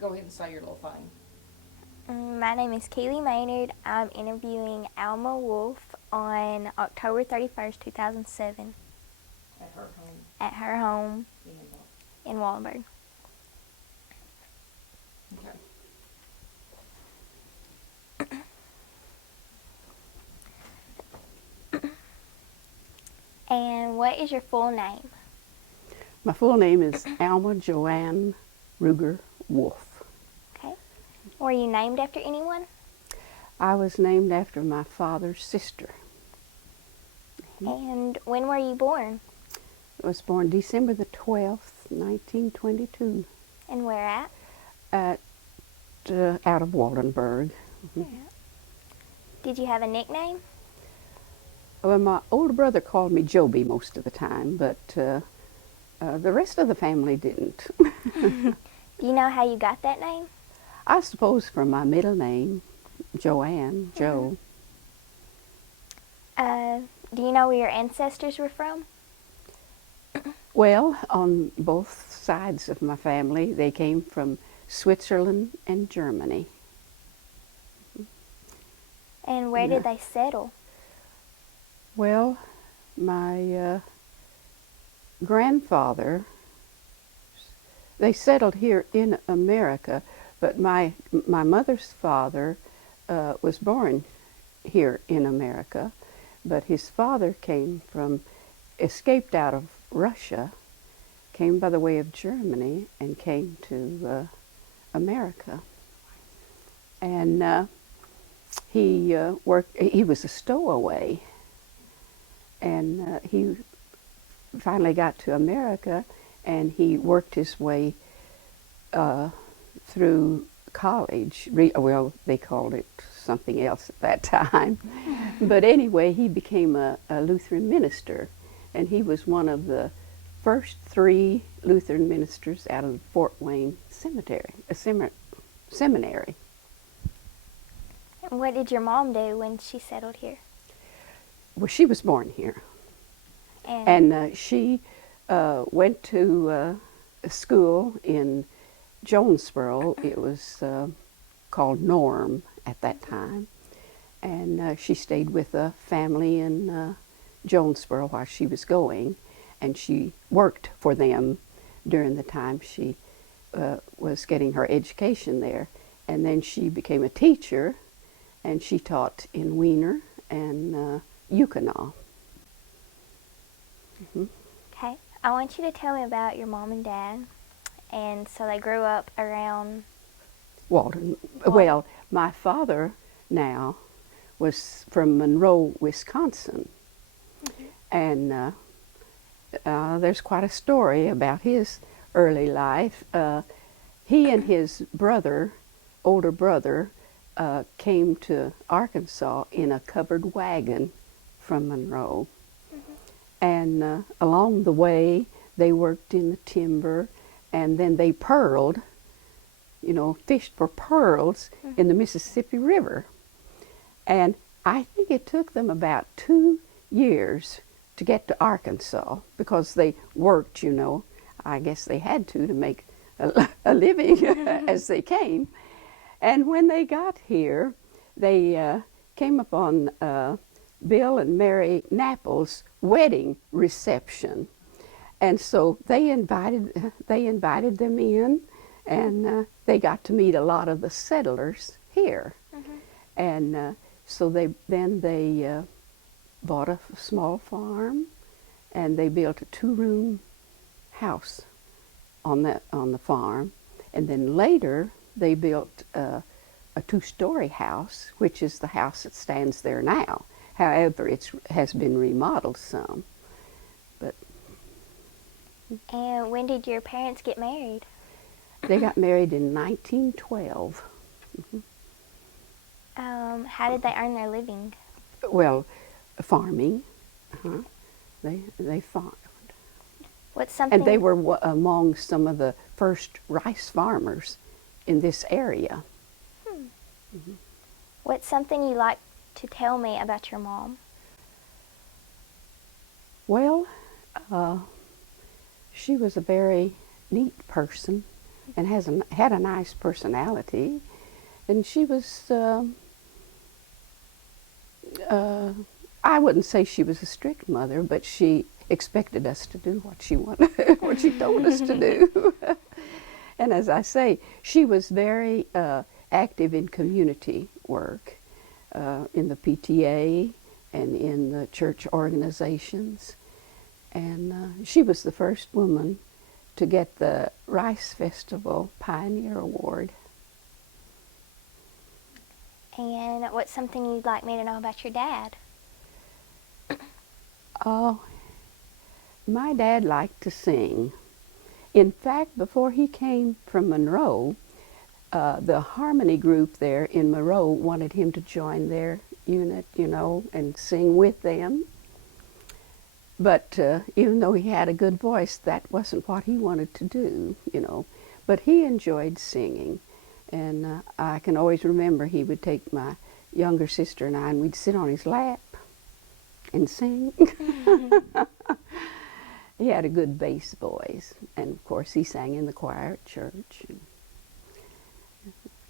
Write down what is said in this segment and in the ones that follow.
go ahead and say your little thing. My name is Keely Maynard. I'm interviewing Alma Wolf on October 31st, 2007 At her home at her home in in Wallenberg. Okay. And what is your full name? My full name is Alma Joanne Ruger Wolf. Okay. Were you named after anyone? I was named after my father's sister. And when were you born? I was born December the 12th, 1922, And where at? out of Waldenburg. Did you have a nickname? Well, my older brother called me Joby most of the time, but the rest of the family didn't. Do you know how you got that name? I suppose from my middle name, Joanne, Joe. Do you know where your ancestors were from? Well, on both sides of my family, they came from Switzerland and Germany. And where did they settle? Well, my grandfather, they settled here in America, but my mother's father was born here in America, but his father escaped out of Russia, came by the way of Germany, and came to America. And he was a stowaway, and he finally got to America, and he worked his way through college. Well, they called it something else at that time. But anyway, he became a Lutheran minister, and he was one of the first 3 Lutheran ministers out of Fort Wayne seminary. And what did your mom do when she settled here? Well, she was born here, And and she went to school in Jonesboro. It was called Norm at that time, and she stayed with a family in Jonesboro while she was going, and she worked for them during the time she was getting her education there. And then she became a teacher, and she taught in Wiener and Yukonah. okay, I want you to tell me about your mom and dad. And so they grew up around Walden. Well, my father now was from Monroe, Wisconsin, and there's quite a story about his early life. He and his older brother, came to Arkansas in a covered wagon from Monroe. And along the way, they worked in the timber, and then they pearled, fished for pearls in the Mississippi River. And I think it took them about 2 years to get to Arkansas, because they worked, I guess they had to make a living as they came. And when they got here, they came upon Bill and Mary Knapple's wedding reception, and so they invited them in, and they got to meet a lot of the settlers here. And so they bought a small farm, and they built a 2-room house on the farm, and then later they built a 2-story house, which is the house that stands there now. However, it has been remodeled some. But And when did your parents get married? they got married in 1912. How did they earn their living? Well, farming. They farmed. What's something? And they were among some of the first rice farmers in this area. What's something you like to tell me about your mom? Well, she was a very neat person. and had a nice personality. And she was, I wouldn't say she was a strict mother, but she expected us to do what she wanted, what she told us to do. And as I say, she was very active in community work, in the PTA and in the church organizations. And she was the first woman to get the Rice Festival Pioneer Award. And what's something you'd like me to know about your dad? Oh, my dad liked to sing. In fact, before he came from Monroe, the harmony group there in Monroe wanted him to join their unit, and sing with them. But even though he had a good voice, that wasn't what he wanted to do, But he enjoyed singing. And I can always remember he would take my younger sister and I, and we'd sit on his lap and sing. He had a good bass voice, and of course he sang in the choir at church.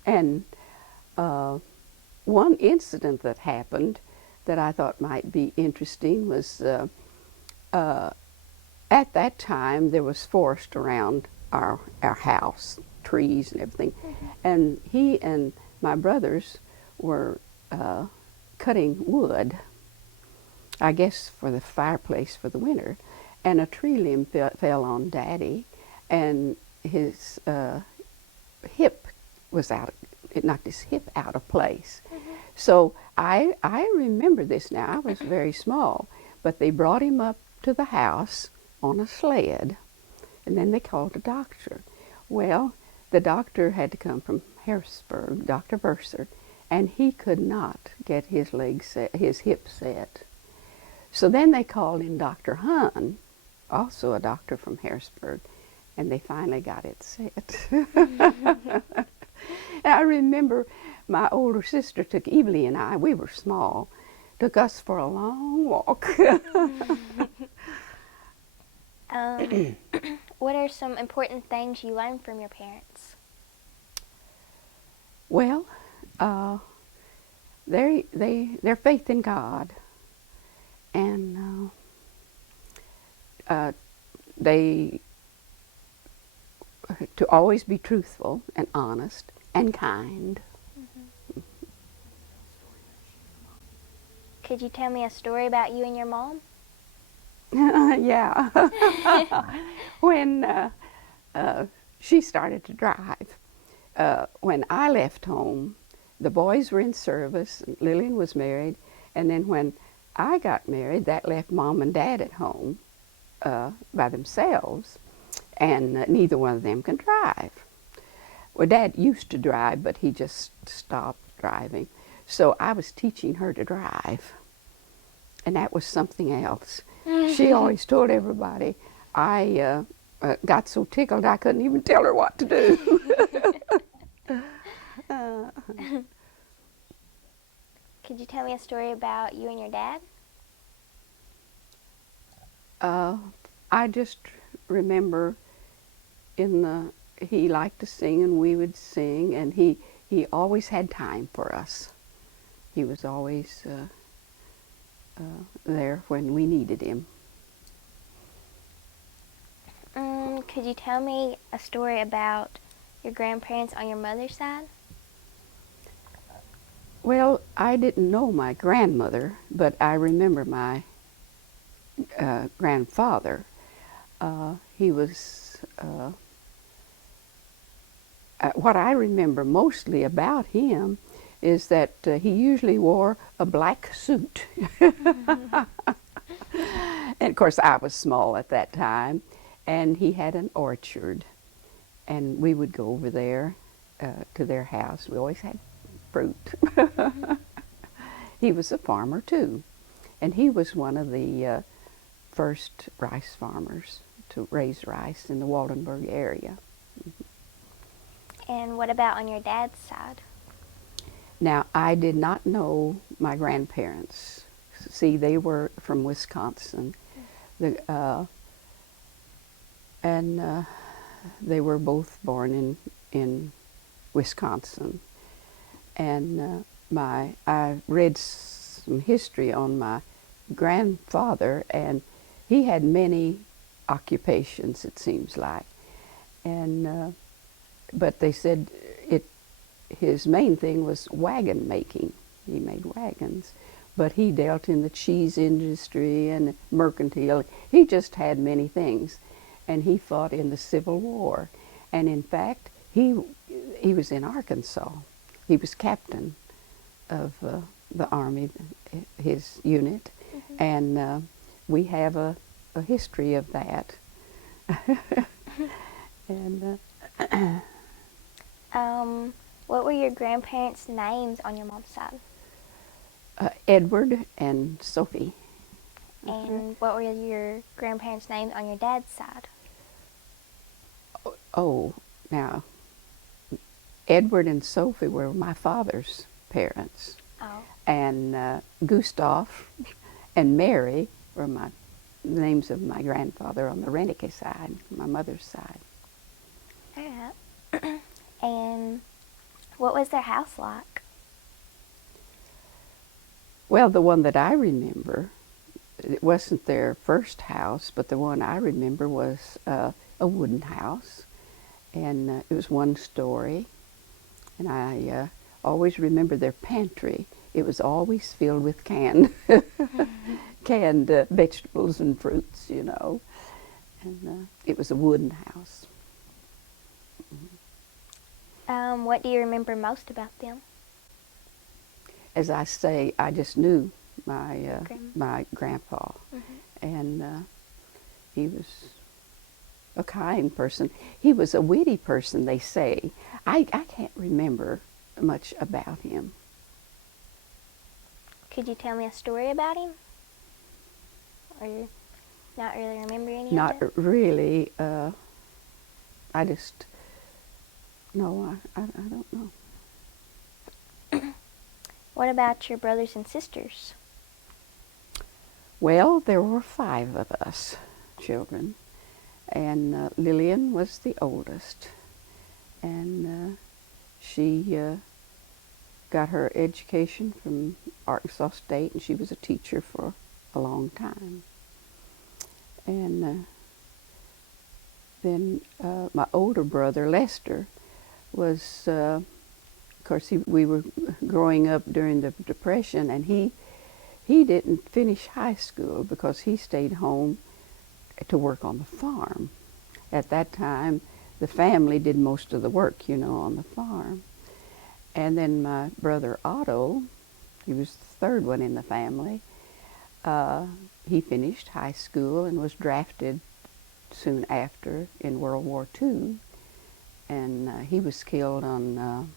And one incident that happened that I thought might be interesting was at that time there was forest around our house, trees and everything. And he and my brothers were cutting wood, I guess for the fireplace for the winter, and a tree limb fell on Daddy, and his hip was out. It knocked his hip out of place. So I remember this now. I was very small, but they brought him up to the house on a sled, and then they called a doctor. Well, the doctor had to come from Harrisburg, Dr. Verser, and he could not get his hip set. So then they called in Dr. Hahn, also a doctor from Harrisburg, and they finally got it set. And I remember my older sister took Evely and I, we were small, took us for a long walk. What are some important things you learned from your parents? Well, their faith in God, and they to always be truthful and honest and kind. Could you tell me a story about you and your mom? Yeah. When she started to drive, when I left home, the boys were in service, Lillian was married, and then when I got married, that left Mom and Dad at home by themselves, and neither one of them can drive. Well, Dad used to drive, but he just stopped driving. So I was teaching her to drive, and that was something else. She always told everybody, I got so tickled I couldn't even tell her what to do. Could you tell me a story about you and your dad? I just remember he liked to sing and we would sing, and he always had time for us. He was always there when we needed him. Could you tell me a story about your grandparents on your mother's side? Well, I didn't know my grandmother, but I remember my grandfather. He was, what I remember mostly about him is that he usually wore a black suit. And of course I was small at that time, and he had an orchard, and we would go over there to their house. We always had fruit. He was a farmer too, and he was one of the first rice farmers to raise rice in the Waldenburg area. And what about on your dad's side? Now, I did not know my grandparents. See, they were from Wisconsin. they were both born in Wisconsin. And I read some history on my grandfather, and he had many occupations, it seems like. And but they said his main thing was wagon making. He made wagons, but he dealt in the cheese industry and mercantile. He just had many things, and he fought in the Civil War. And in fact, he was in Arkansas. He was captain of the Army, his unit, and we have a history of that. And what were your grandparents' names on your mom's side? Edward and Sophie. And what were your grandparents' names on your dad's side? Oh, now, Edward and Sophie were my father's parents. Oh. And Gustav and Mary were the names of my grandfather on the Reniке side, my mother's side. All right. And what was their house like? Well, the one that I remember, it wasn't their first house, but the one I remember was a wooden house, and it was one story. And I always remember their pantry. It was always filled with canned vegetables and fruits, you know. And it was a wooden house. What do you remember most about them? As I say, I just knew my grandpa, and he was a kind person. He was a witty person, they say. I can't remember much about him. Could you tell me a story about him? Or you not really remember any Not of it? really. I just, no, I don't know. What about your brothers and sisters? Well, there were 5 of us children, and Lillian was the oldest, and she got her education from Arkansas State, and she was a teacher for a long time. And then my older brother, Lester, was, of course, we were growing up during the Depression, and he didn't finish high school because he stayed home to work on the farm. At that time, the family did most of the work, you know, on the farm. And then my brother Otto, he was the third one in the family, he finished high school and was drafted soon after in World War II. And he was killed on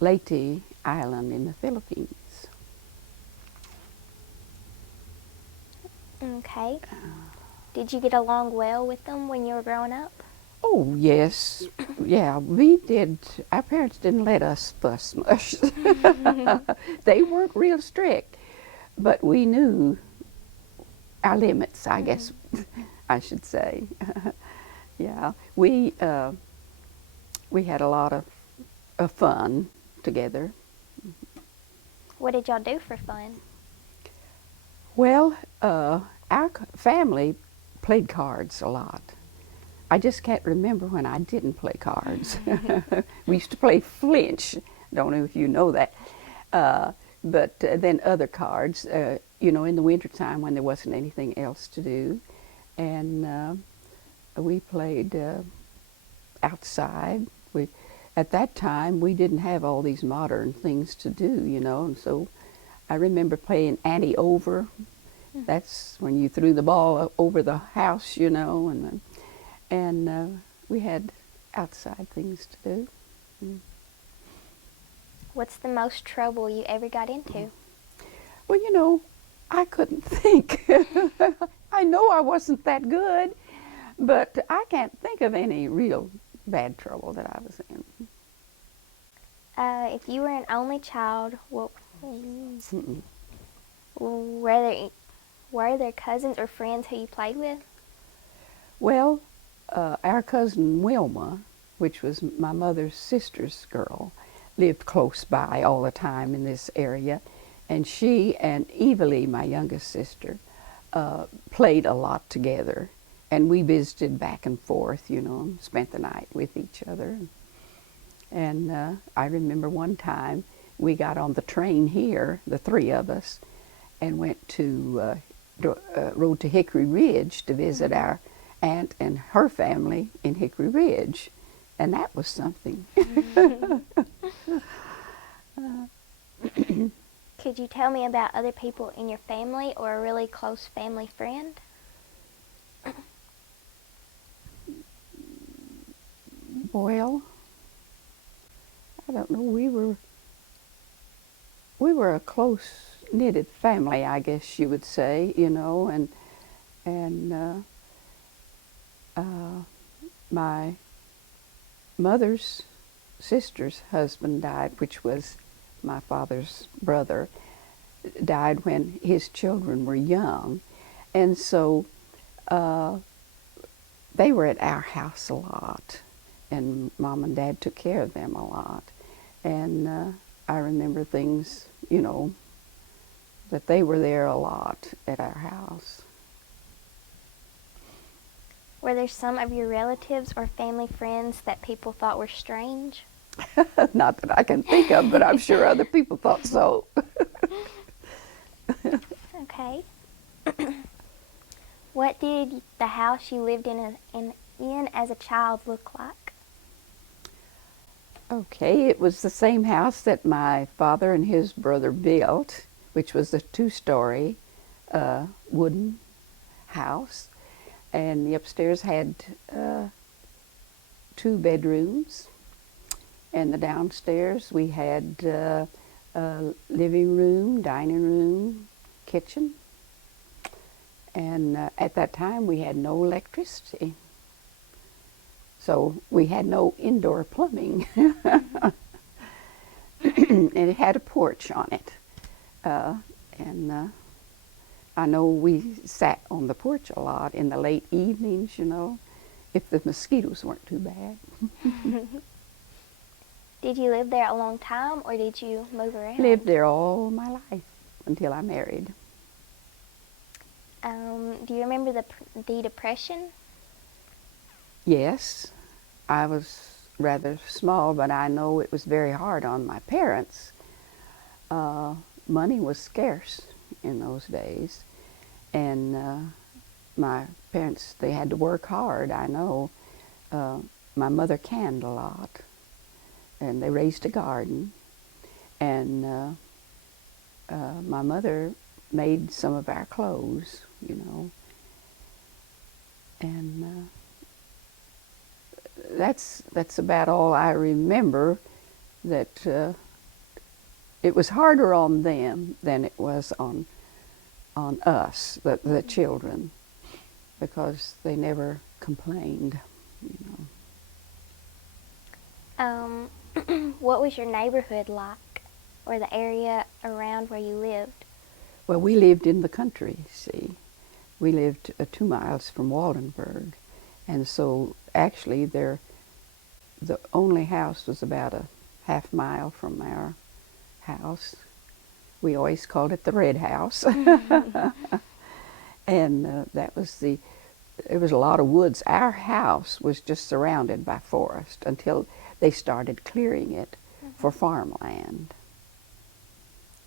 Leyte Island in the Philippines. Okay. Did you get along well with them when you were growing up? Oh, yes. Yeah, we did. Our parents didn't let us fuss much. They weren't real strict, but we knew our limits, I guess I should say. Yeah, we had a lot of fun together. What did y'all do for fun? Well, our family played cards a lot. I just can't remember when I didn't play cards. We used to play flinch. Don't know if you know that. But then other cards, you know, in the wintertime when there wasn't anything else to do. And we played outside. At that time, we didn't have all these modern things to do, you know, and so I remember playing ante over. That's when you threw the ball over the house, you know, and we had outside things to do. What's the most trouble you ever got into? Well, you know, I couldn't think. I know I wasn't that good, but I can't think of any real bad trouble that I was in. If you were an only child, what were there cousins or friends who you played with? Well, our cousin Wilma, which was my mother's sister's girl, lived close by all the time in this area. And she and Evalie, my youngest sister, played a lot together. And we visited back and forth, you know, and spent the night with each other. And I remember one time we got on the train here, the three of us, and went to, rode to Hickory Ridge to visit our aunt and her family in Hickory Ridge. And that was something. Could you tell me about other people in your family or a really close family friend? Well, I don't know. We were a close knitted family, I guess you would say, you know, and my mother's sister's husband died, which was my father's brother, died when his children were young. And so they were at our house a lot, and Mom and Dad took care of them a lot. And I remember things, you know, that they were there a lot at our house. Were there some of your relatives or family friends that people thought were strange? Not that I can think of, but I'm sure other people thought so. Okay. What did the house you lived in as a child look like? Okay, it was the same house that my father and his brother built, which was a two-story wooden house. And the upstairs had 2 bedrooms. And the downstairs we had a living room, dining room, kitchen. And at that time we had no electricity. So we had no indoor plumbing. And it had a porch on it. And I know we sat on the porch a lot in the late evenings, you know, if the mosquitoes weren't too bad. Did you live there a long time, or did you move around? Lived there all my life until I married. Do you remember the Depression? Yes, I was rather small, but I know it was very hard on my parents. Money was scarce in those days, and my parents, they had to work hard, I know. My mother canned a lot, and they raised a garden, and my mother made some of our clothes, you know, and that's about all I remember. That it was harder on them than it was on us, the children, because they never complained, you know. What was your neighborhood like, or the area around where you lived? Well, we lived in the country, see. We lived 2 miles from Waldenburg, and so actually the only house was about a half mile from our house. We always called it the Red House. And that was it was a lot of woods. Our house was just surrounded by forest until they started clearing it for farmland.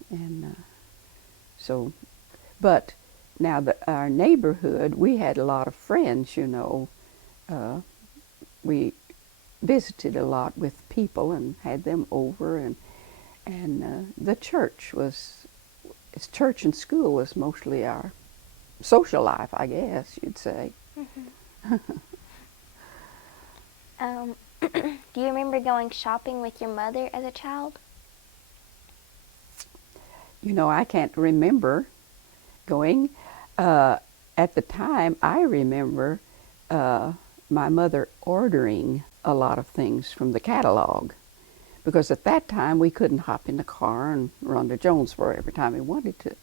And so, but now our neighborhood, we had a lot of friends, you know. We visited a lot with people and had them over, and the church and school was mostly our social life, I guess you'd say. Do you remember going shopping with your mother as a child? You know, I can't remember going. At the time, I remember my mother ordering a lot of things from the catalog, because at that time we couldn't hop in the car and run to Jonesboro every time we wanted to.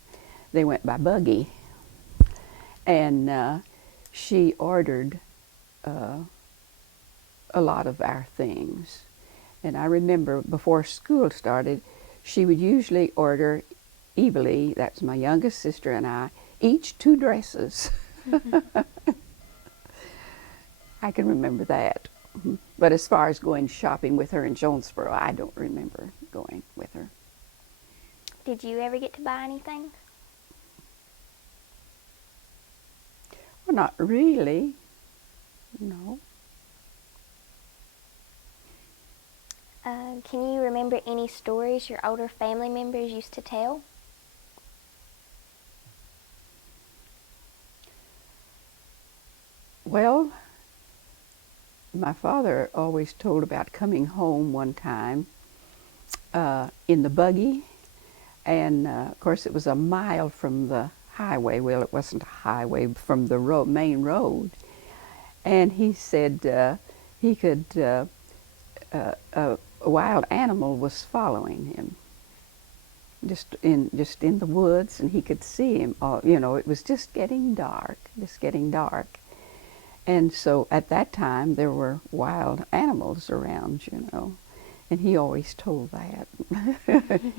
They went by buggy. And she ordered a lot of our things. And I remember before school started, she would usually order Evilly, that's my youngest sister, and I, each 2 dresses. I can remember that. But as far as going shopping with her in Jonesboro, I don't remember going with her. Did you ever get to buy anything? Well, not really. No. Can you remember any stories your older family members used to tell? Well, my father always told about coming home one time in the buggy, and of course it was a mile from the highway. Well, it wasn't a highway, from the main road. And he said he could, a wild animal was following him, just in the woods, and he could see him. It was just getting dark, And so at that time there were wild animals around, and he always told that.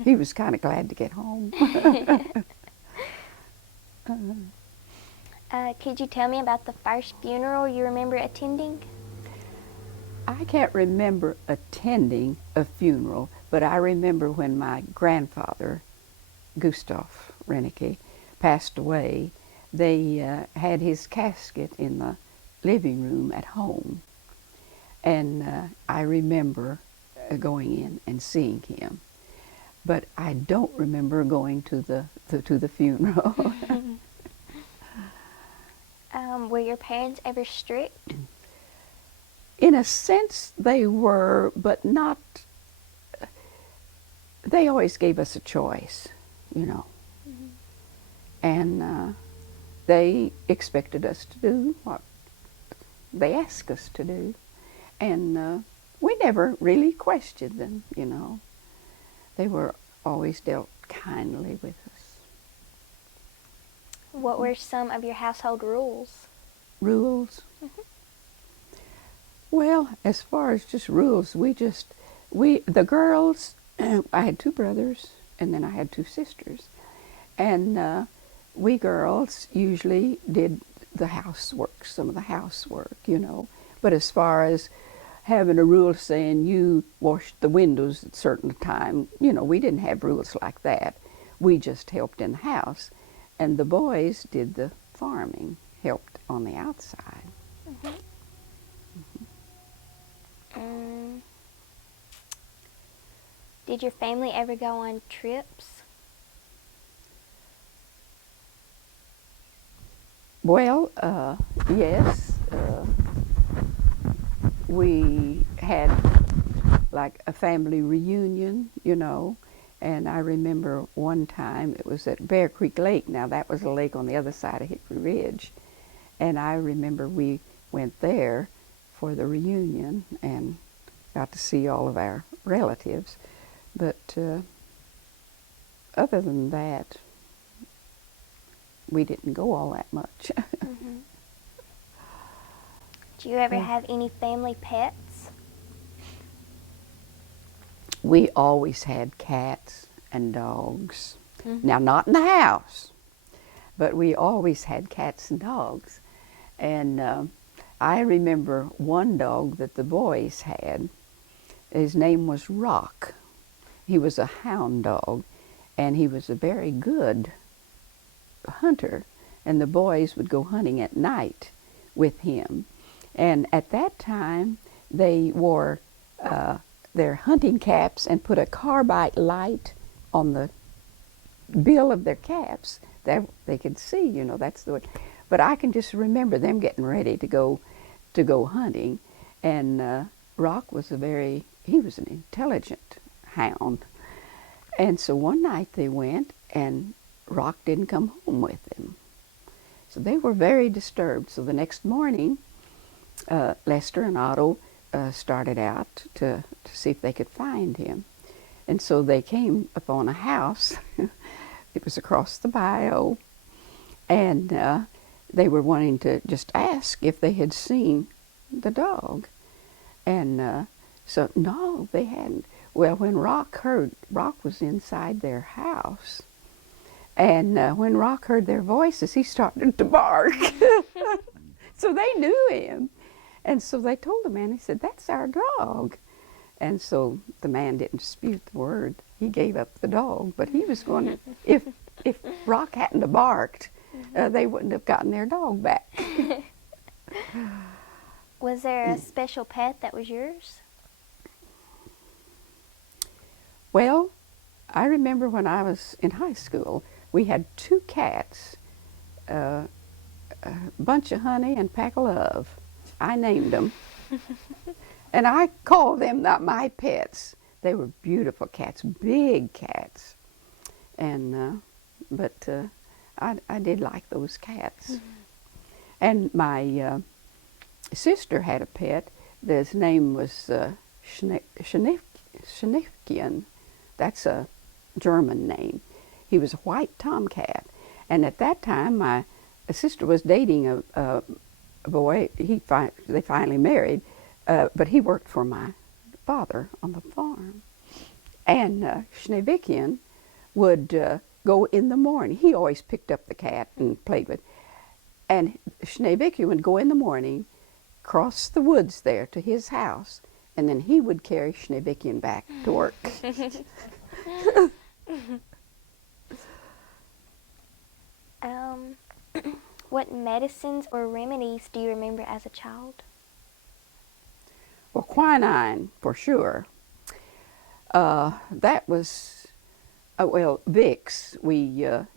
He was kind of glad to get home. Could you tell me about the first funeral you remember attending? I can't remember attending a funeral, but I remember when my grandfather, Gustav Rennecke, passed away. They had his casket in the living room at home, and I remember going in and seeing him, but I don't remember going to the funeral. Were your parents ever strict? In a sense, they were, but not. They always gave us a choice, and they expected us to do what they asked us to do, and we never really questioned them. They were always dealt kindly with us. What were some of your household rules? Rules? Well, as far as just rules, the girls, I had 2 brothers, and then I had 2 sisters, and we girls usually did the housework, some of the housework, But as far as having a rule saying you washed the windows at a certain time, we didn't have rules like that. We just helped in the house, and the boys did the farming, helped on the outside. Did your family ever go on trips? Well, yes. We had like a family reunion, and I remember one time it was at Bear Creek Lake. Now that was a lake on the other side of Hickory Ridge, and I remember we went there for the reunion and got to see all of our relatives. But other than that, we didn't go all that much. Do you ever have any family pets? We always had cats and dogs. Now, not in the house, but we always had cats and dogs. And I remember one dog that the boys had. His name was Rock. He was a hound dog, and he was a very good hunter, and the boys would go hunting at night with him. And at that time, they wore their hunting caps and put a carbide light on the bill of their caps that they could see, that's the way. But I can just remember them getting ready to go hunting, and Rock was he was an intelligent hound. And so one night they went, and Rock didn't come home with them. So they were very disturbed. So the next morning, Lester and Otto started out to see if they could find him. And so they came upon a house. It was across the bayou. And they were wanting to just ask if they had seen the dog. And so, no, they hadn't. Well, when Rock was inside their house. And when Rock heard their voices, he started to bark. So they knew him. And so they told the man, he said, "That's our dog." And so the man didn't dispute the word. He gave up the dog. But he was going to, if Rock hadn't have barked, they wouldn't have gotten their dog back. Was there a special pet that was yours? Well, I remember when I was in high school, we had 2 cats, Bunch of Honey and Pack of Love. I named them. And I called them not my pets. They were beautiful cats, big cats. And, but I did like those cats. And my sister had a pet. His name was Schniffkian. That's a German name. He was a white tomcat. And at that time, my sister was dating a boy. They finally married, but he worked for my father on the farm. And Schneewittchen would go in the morning. He always picked up the cat and played with. And Schneewittchen would go in the morning, cross the woods there to his house, and then he would carry Schneewittchen back to work. What medicines or remedies do you remember as a child? Well, quinine, for sure. That was, well, Vicks. We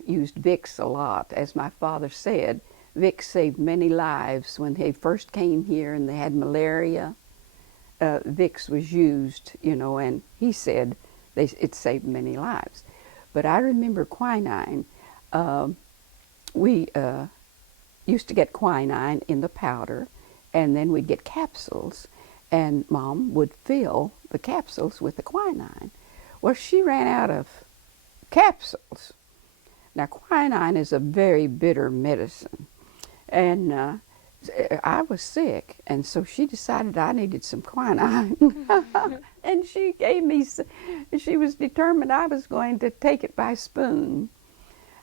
used Vicks a lot. As my father said, Vicks saved many lives. When they first came here and they had malaria, Vicks was used, you know, and he said it saved many lives. But I remember quinine. We used to get quinine in the powder, and then we'd get capsules, and Mom would fill the capsules with the quinine. Well, she ran out of capsules. Now, quinine is a very bitter medicine, and I was sick, and so she decided I needed some quinine. And she gave me, she was determined I was going to take it by spoon.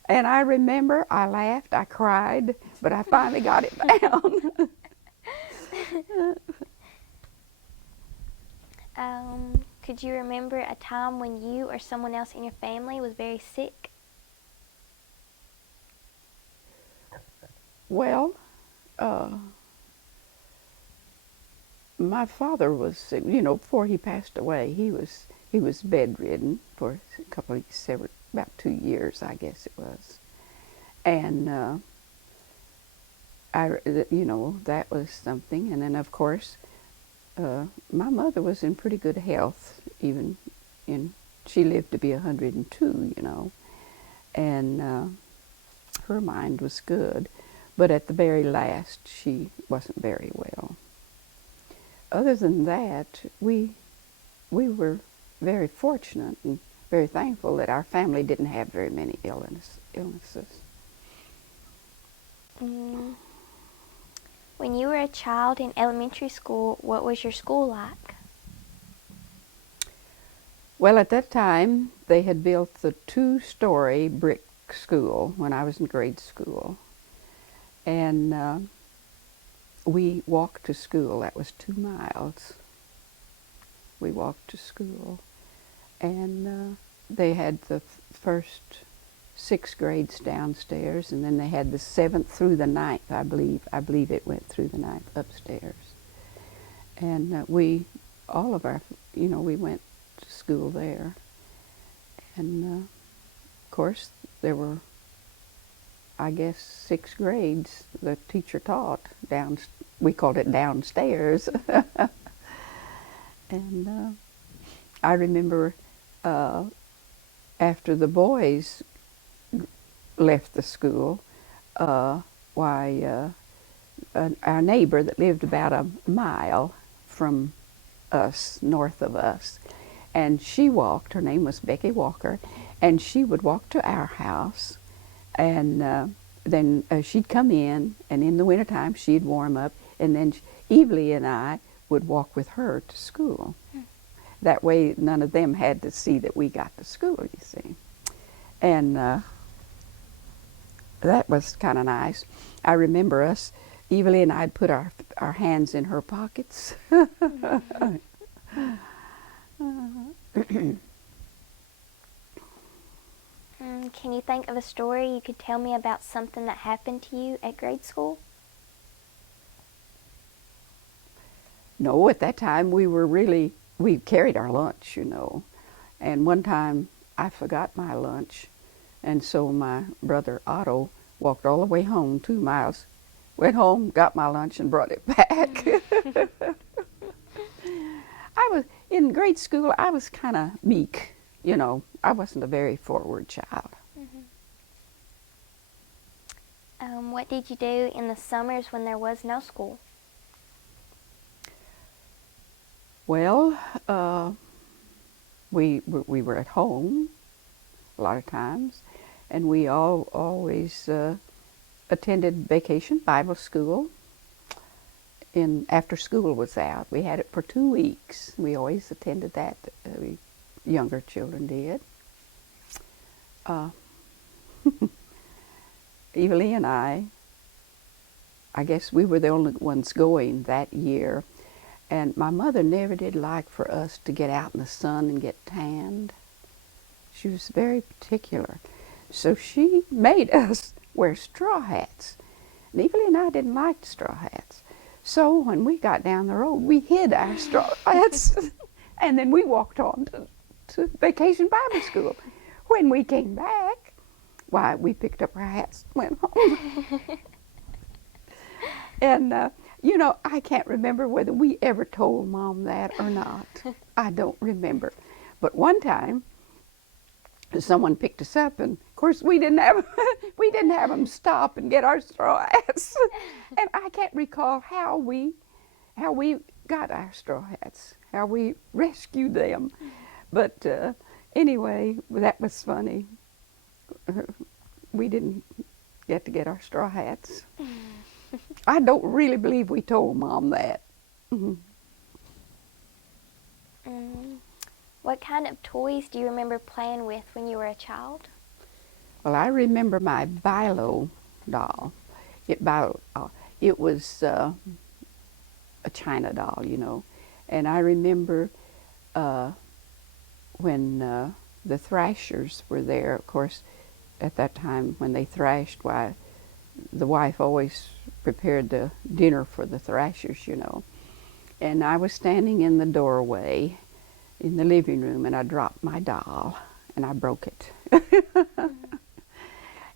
And I remember I laughed, I cried, but I finally got it down. Could you remember a time when you or someone else in your family was very sick? Well, my father was, you know, before he passed away, he was bedridden for about 2 years, I guess it was. And you know, that was something. And then, of course, my mother was in pretty good health, even she lived to be 102, you know, and her mind was good. But at the very last, she wasn't very well. Other than that, we were very fortunate and very thankful that our family didn't have very many illnesses. When you were a child in elementary school, what was your school like? Well, at that time, they had built the 2-story brick school when I was in grade school. And we walked to school. That was 2 miles. We walked to school. And they had the first 6 grades downstairs, and then they had the 7th through the 9th, I believe. I believe it went through the 9th upstairs. And all of our, you know, we went to school there. And of course, there were, I guess, 6 grades the teacher taught we called it downstairs. And I remember after the boys left the school, our neighbor that lived about a mile from us, north of us, and she walked, her name was Becky Walker, and she would walk to our house, and then she'd come in, and in the wintertime she'd warm up, and then Evely and I would walk with her to school. That way none of them had to see that we got to school, you see. And that was kind of nice. I remember us, Evely and I'd put our hands in her pockets. Can you think of a story you could tell me about something that happened to you at grade school? No, at that time we carried our lunch, you know. And one time I forgot my lunch, and so my brother Otto walked all the way home, 2 miles, went home, got my lunch, and brought it back. In grade school, I was kind of meek, you know. I wasn't a very forward child. What did you do in the summers when there was no school? Well, we were at home a lot of times, and we always attended vacation Bible school. After school was out, we had it for 2 weeks. We always attended that. Younger children did. Evely and I guess we were the only ones going that year. And my mother never did like for us to get out in the sun and get tanned. She was very particular. So she made us wear straw hats. And Evely and I didn't like straw hats. So when we got down the road, we hid our straw hats. And then we walked on to vacation Bible school. When we came back, why, we picked up our hats and went home. And, you know, I can't remember whether we ever told Mom that or not. I don't remember. But one time, someone picked us up, and of course we didn't have them stop and get our straw hats. And I can't recall how we got our straw hats, how we rescued them. But anyway, that was funny. We didn't get to get our straw hats. I don't really believe we told Mom that. What kind of toys do you remember playing with when you were a child? Well, I remember my Bilo doll. It was a China doll, you know. And I remember when the thrashers were there. Of course, at that time when they thrashed, why, the wife always prepared the dinner for the thrashers, you know. And I was standing in the doorway in the living room, and I dropped my doll, and I broke it.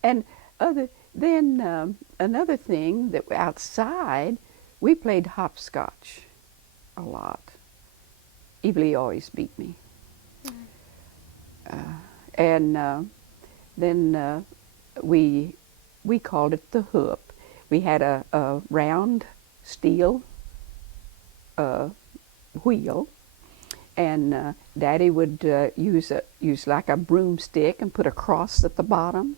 And another thing, that outside, we played hopscotch a lot. Evely always beat me. Then we called it the hoop. We had a round steel wheel, and Daddy would use like a broomstick and put a cross at the bottom,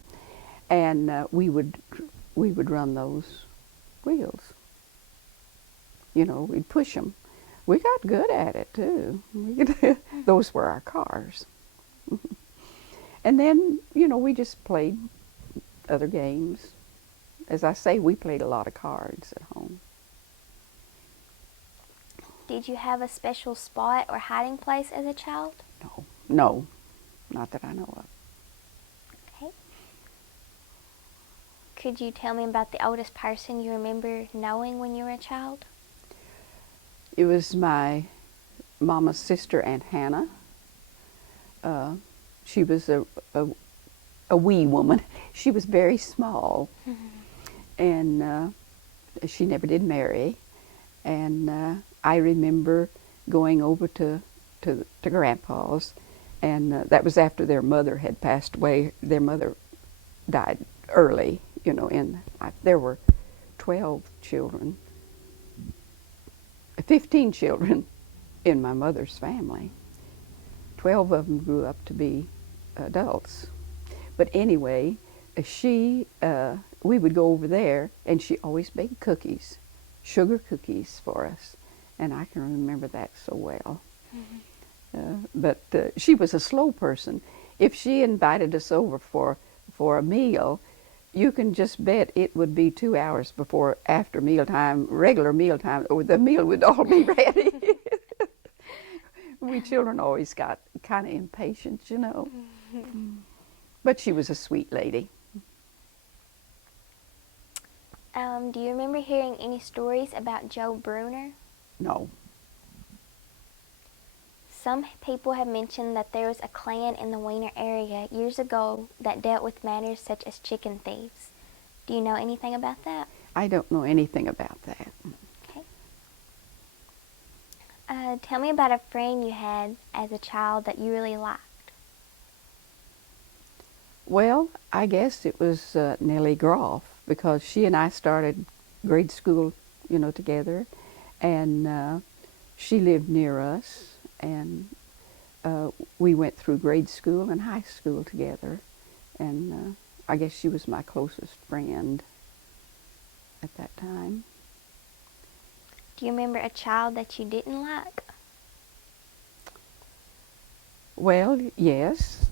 and we would run those wheels. You know, we'd push them. We got good at it too. Those were our cars. And then, you know, we just played other games. As I say, we played a lot of cards at home. Did you have a special spot or hiding place as a child? No, not that I know of. Okay. Could you tell me about the oldest person you remember knowing when you were a child? It was my mama's sister, Aunt Hannah. She was a wee woman. She was very small, and she never did marry. And I remember going over to Grandpa's, and that was after their mother had passed away. Their mother died early, you know, and there were 15 children in my mother's family. 12 of them grew up to be adults. But anyway, we would go over there, and she always baked cookies. sugar cookies for us, and I can remember that so well. But she was a slow person. If she invited us over for a meal, you can just bet it would be 2 hours before after mealtime, regular mealtime, or the meal would all be ready. We children always got kind of impatient, you know. But she was a sweet lady. Do you remember hearing any stories about Joe Bruner? No. Some people have mentioned that there was a clan in the Wiener area years ago that dealt with matters such as chicken thieves. Do you know anything about that? I don't know anything about that. Okay. Tell me about a friend you had as a child that you really liked. Well, I guess it was Nellie Groff, because she and I started grade school, you know, together, and she lived near us, and we went through grade school and high school together, and I guess she was my closest friend at that time. Do you remember a child that you didn't like? Well, yes.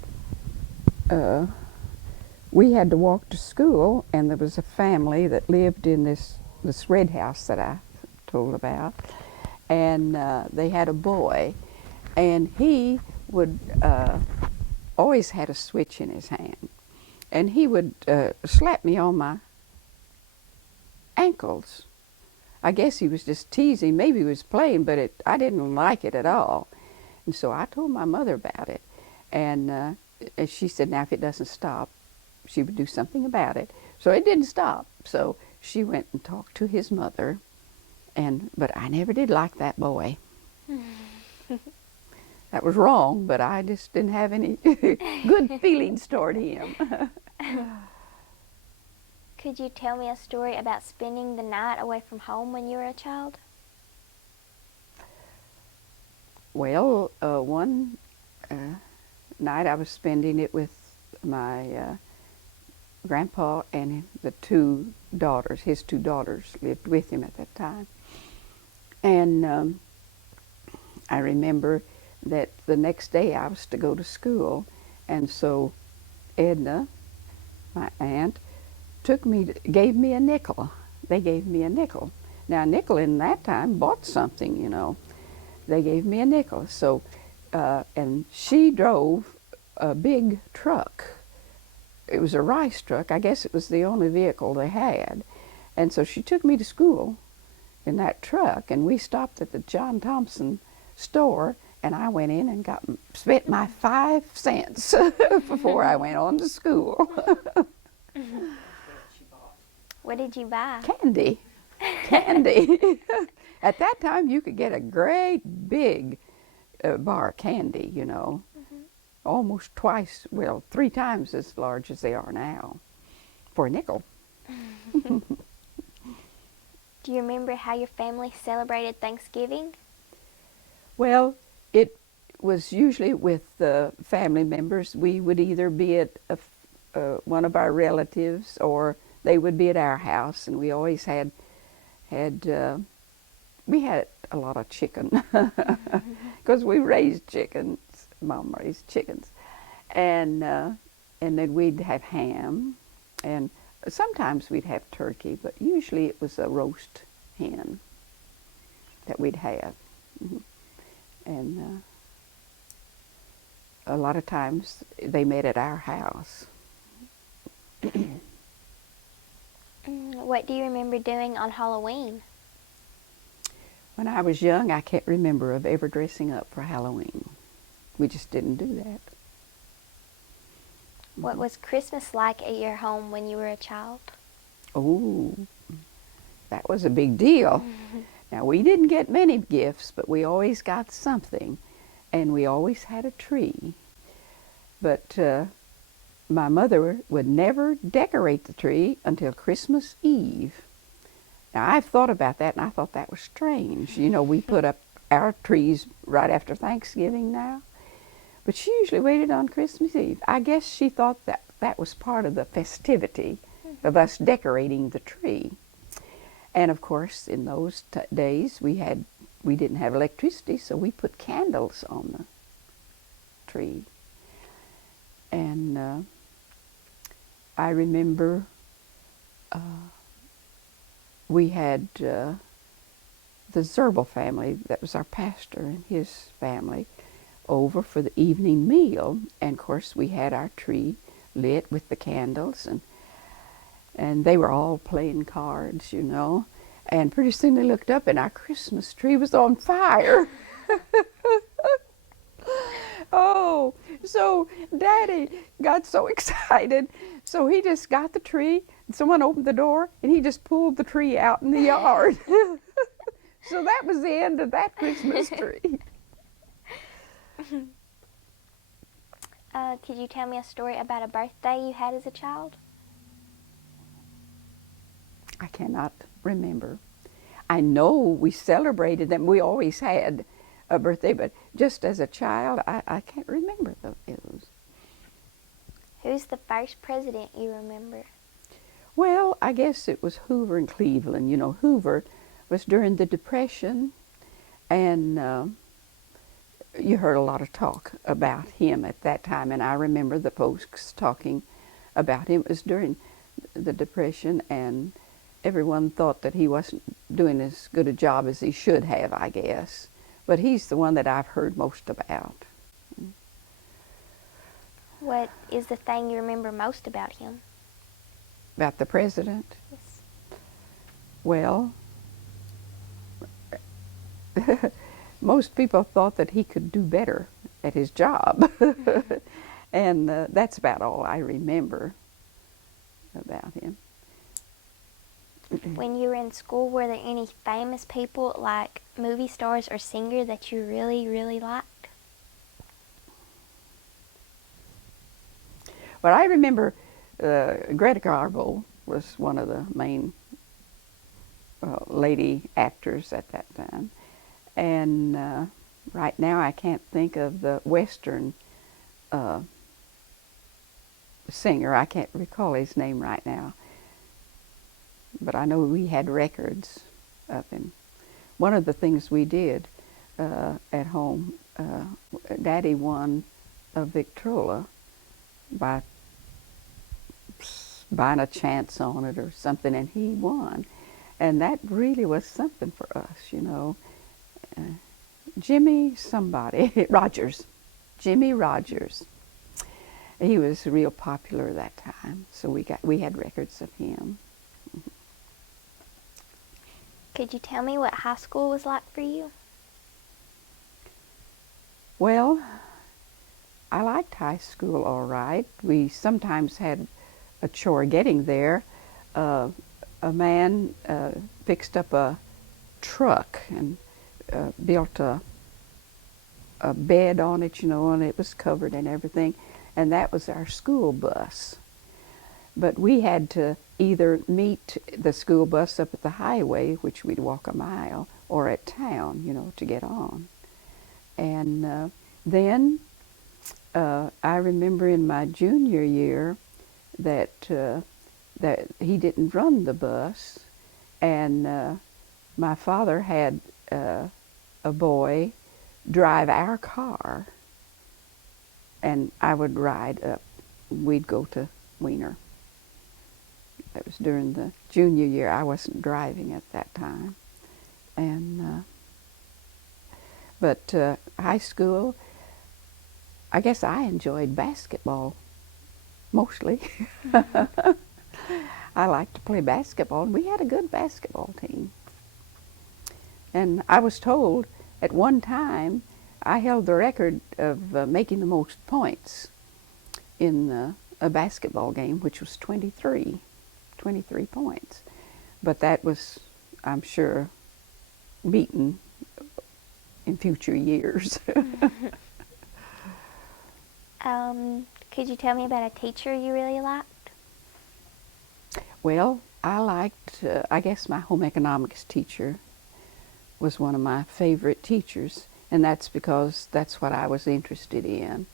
We had to walk to school, and there was a family that lived in this red house that I told about, and they had a boy, and he would always had a switch in his hand, and he would slap me on my ankles. I guess he was just teasing. Maybe he was playing, but I didn't like it at all, and so I told my mother about it, and she said, now if it doesn't stop, she would do something about it. So it didn't stop. So she went and talked to his mother, but I never did like that boy. That was wrong, but I just didn't have any good feelings toward him. Could you tell me a story about spending the night away from home when you were a child? Well, one night I was spending it with my grandpa and the two daughters. His two daughters lived with him at that time. And I remember that the next day I was to go to school, and so Edna, my aunt, gave me a nickel. They gave me a nickel. Now a nickel in that time bought something, you know. They gave me a nickel. So, and she drove a big truck. It was a rice truck. I guess it was the only vehicle they had. And so she took me to school in that truck, and we stopped at the John Thompson store, and I went in and spent my 5 cents before I went on to school. What did you buy? Candy. Candy. At that time, you could get a great big bar of candy, you know. Almost twice, well, 3 times as large as they are now, for a nickel. Do you remember how your family celebrated Thanksgiving? Well, it was usually with the family members. We would either be at one of our relatives, or they would be at our house, and we always had we had a lot of chicken because we raised chickens. Mom raised chickens, and then we'd have ham, and sometimes we'd have turkey, but usually it was a roast hen that we'd have. And a lot of times they met at our house. What do you remember doing on Halloween? When I was young, I can't remember of ever dressing up for Halloween. We just didn't do that. What was Christmas like at your home when you were a child? Oh, that was a big deal. Now, we didn't get many gifts, but we always got something, and we always had a tree. But my mother would never decorate the tree until Christmas Eve. Now, I've thought about that, and I thought that was strange. You know, we put up our trees right after Thanksgiving now, but she usually waited on Christmas Eve. I guess she thought that was part of the festivity of us decorating the tree. And of course, in those days, we didn't have electricity, so we put candles on the tree. And I remember we had the Zerbel family, that was our pastor and his family, over for the evening meal. And of course, we had our tree lit with the candles, and they were all playing cards, you know. And pretty soon they looked up and our Christmas tree was on fire. Oh, so Daddy got so excited, so he just got the tree, and someone opened the door, and he just pulled the tree out in the yard. So that was the end of that Christmas tree. Could you tell me a story about a birthday you had as a child? I cannot remember. I know we celebrated them. We always had a birthday, but just as a child, I can't remember those. Who's the first president you remember? Well, I guess it was Hoover in Cleveland. You know, Hoover was during the Depression, and you heard a lot of talk about him at that time, and I remember the folks talking about him. It was during the Depression, and everyone thought that he wasn't doing as good a job as he should have, I guess. But he's the one that I've heard most about. What is the thing you remember most about him? About the president? Yes. Well, most people thought that he could do better at his job. And that's about all I remember about him. When you were in school, were there any famous people, like movie stars or singers, that you really, really liked? But I remember Greta Garbo was one of the main lady actors at that time. And right now I can't think of the Western singer. I can't recall his name right now. But I know we had records of him. One of the things we did at home, Daddy won a Victrola by buying a chance on it or something, and he won. And that really was something for us, you know. Jimmy somebody, Rogers, Jimmy Rogers. He was real popular that time, so we had records of him. Could you tell me what high school was like for you? Well, I liked high school all right. We sometimes had a chore getting there. A man fixed up a truck and built a bed on it, you know, and it was covered and everything. And that was our school bus. But we had to either meet the school bus up at the highway, which we'd walk a mile, or at town, you know, to get on. And then I remember in my junior year that he didn't run the bus, and my father had a boy drive our car, and I would ride up. We'd go to Wiener. That was during the junior year. I wasn't driving at that time. And but high school, I guess I enjoyed basketball mostly. I liked to play basketball, and we had a good basketball team. And I was told at one time I held the record of making the most points in a basketball game, which was 23 points. But that was, I'm sure, beaten in future years. Could you tell me about a teacher you really liked? Well, I liked, I guess my home economics teacher was one of my favorite teachers, and that's because that's what I was interested in.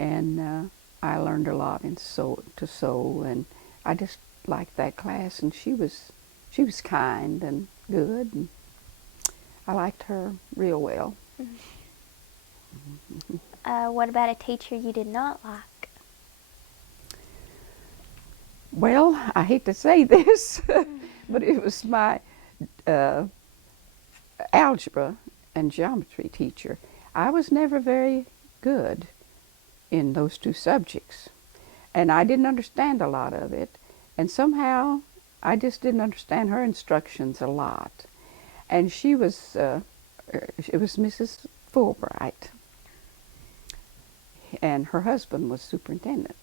And I learned a lot in to sew, and I just liked that class, and she was she was kind and good, and I liked her real well. What about a teacher you did not like? Well, I hate to say this, but it was my algebra and geometry teacher. I was never very good in those two subjects, and I didn't understand a lot of it, and somehow I just didn't understand her instructions a lot. And it was Mrs. Fulbright, and her husband was superintendent.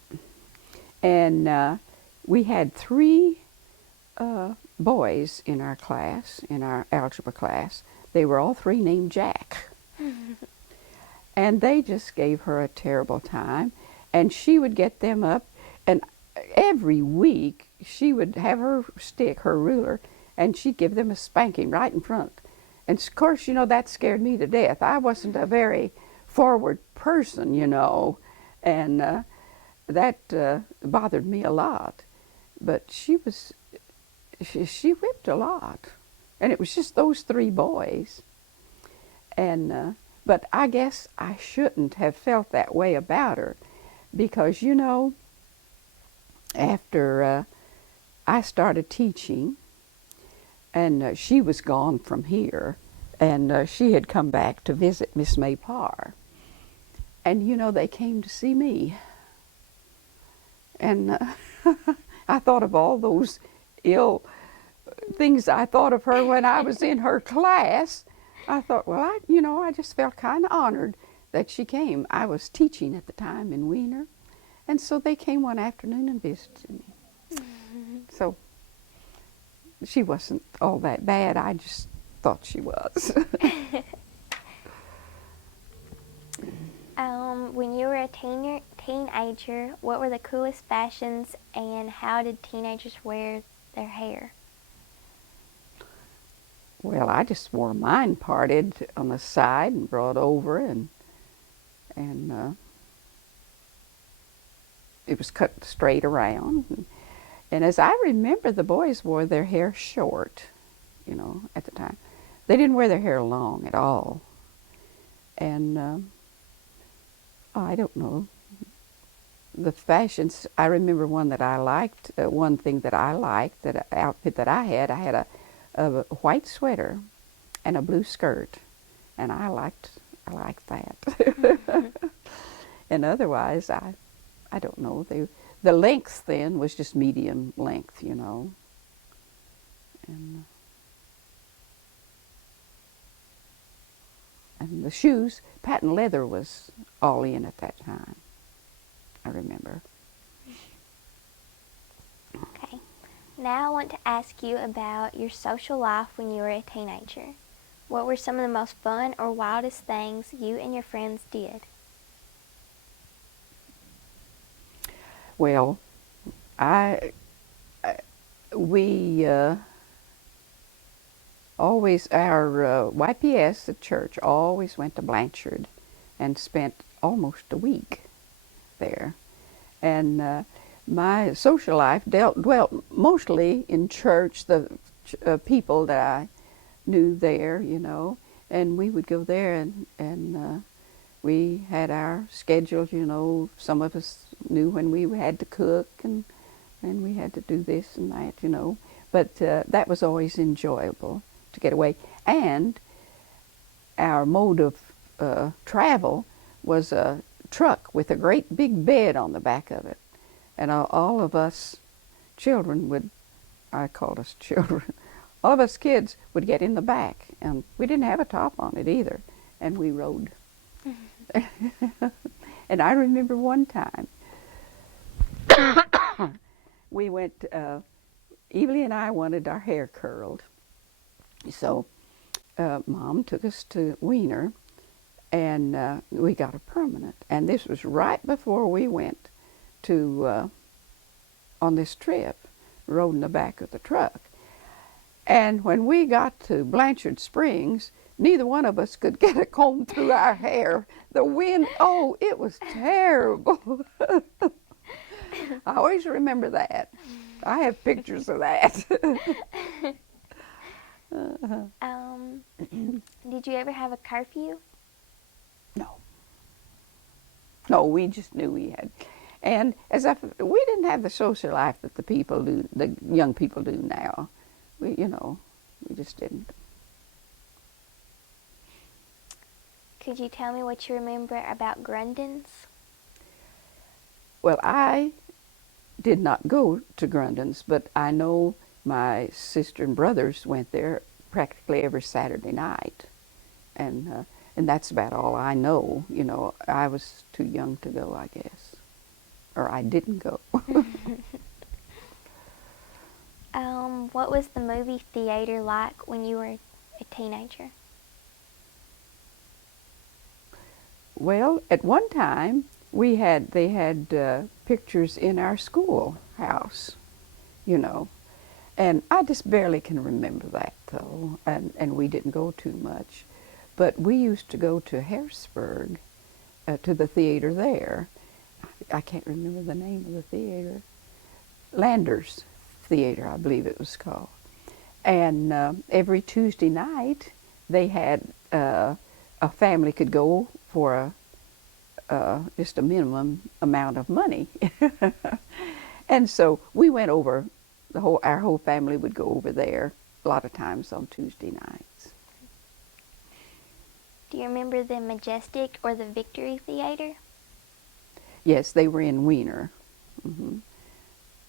And we had three boys in our class, in our algebra class. They were all three named Jack. And they just gave her a terrible time. And she would get them up, and every week she would have her stick, her ruler, and she'd give them a spanking right in front. And of course, you know, that scared me to death. I wasn't a very forward person, you know, and that bothered me a lot. But she whipped a lot, and it was just those three boys. And but I guess I shouldn't have felt that way about her, because, you know, after I started teaching, and she was gone from here, and she had come back to visit Miss May Parr, and, you know, they came to see me, and I thought of all those ill things I thought of her when I was in her class. I thought, well, I just felt kind of honored that she came. I was teaching at the time in Wiener, and so they came one afternoon and visited me. Mm-hmm. So she wasn't all that bad. I just thought she was. When you were a teenager, what were the coolest fashions, and how did teenagers wear their hair? Well, I just wore mine parted on the side and brought over, and it was cut straight around. And as I remember, the boys wore their hair short, you know, at the time. They didn't wear their hair long at all. And I don't know. The fashions, I remember one that I liked, one thing that I liked, that outfit that I had a white sweater and a blue skirt, and I liked that. And otherwise, I don't know. The length then was just medium length, you know. And the shoes, patent leather was all in at that time, I remember. Okay. Now I want to ask you about your social life when you were a teenager. What were some of the most fun or wildest things you and your friends did? Well, we always, our YPS at church always went to Blanchard and spent almost a week there. And my social life dwelt mostly in church, the people that I knew there, you know, and we would go there, and we had our schedules, you know. Some of us knew when we had to cook, and we had to do this and that, you know. But that was always enjoyable to get away. And our mode of travel was a truck with a great big bed on the back of it. And all of us children would, I called us children, all of us kids would get in the back. And we didn't have a top on it either. And we rode. And I remember one time, we went, Evely and I wanted our hair curled. So Mom took us to Wiener, and we got a permanent. And this was right before we went to, on this trip, rode in the back of the truck. And when we got to Blanchard Springs, neither one of us could get a comb through our hair. The wind, oh, it was terrible. I always remember that. I have pictures of that. Did you ever have a curfew? No. No, we just knew we had. And we didn't have the social life that the people do, the young people do now. We just didn't. Could you tell me what you remember about Grundon's? Well, I did not go to Grundon's, but I know my sister and brothers went there practically every Saturday night, and that's about all I know. I was too young to go, I guess, or I didn't go. What was the movie theater like when you were a teenager? Well, at one time they had pictures in our schoolhouse, and I just barely can remember that though, and we didn't go too much, but we used to go to Harrisburg, to the theater there. I can't remember the name of the theater. Landers Theater, I believe it was called, and every Tuesday night they had a family could go for just a minimum amount of money. And so we went over, our whole family would go over there a lot of times on Tuesday nights. Do you remember the Majestic or the Victory Theater? Yes, they were in Wiener. Mm-hmm.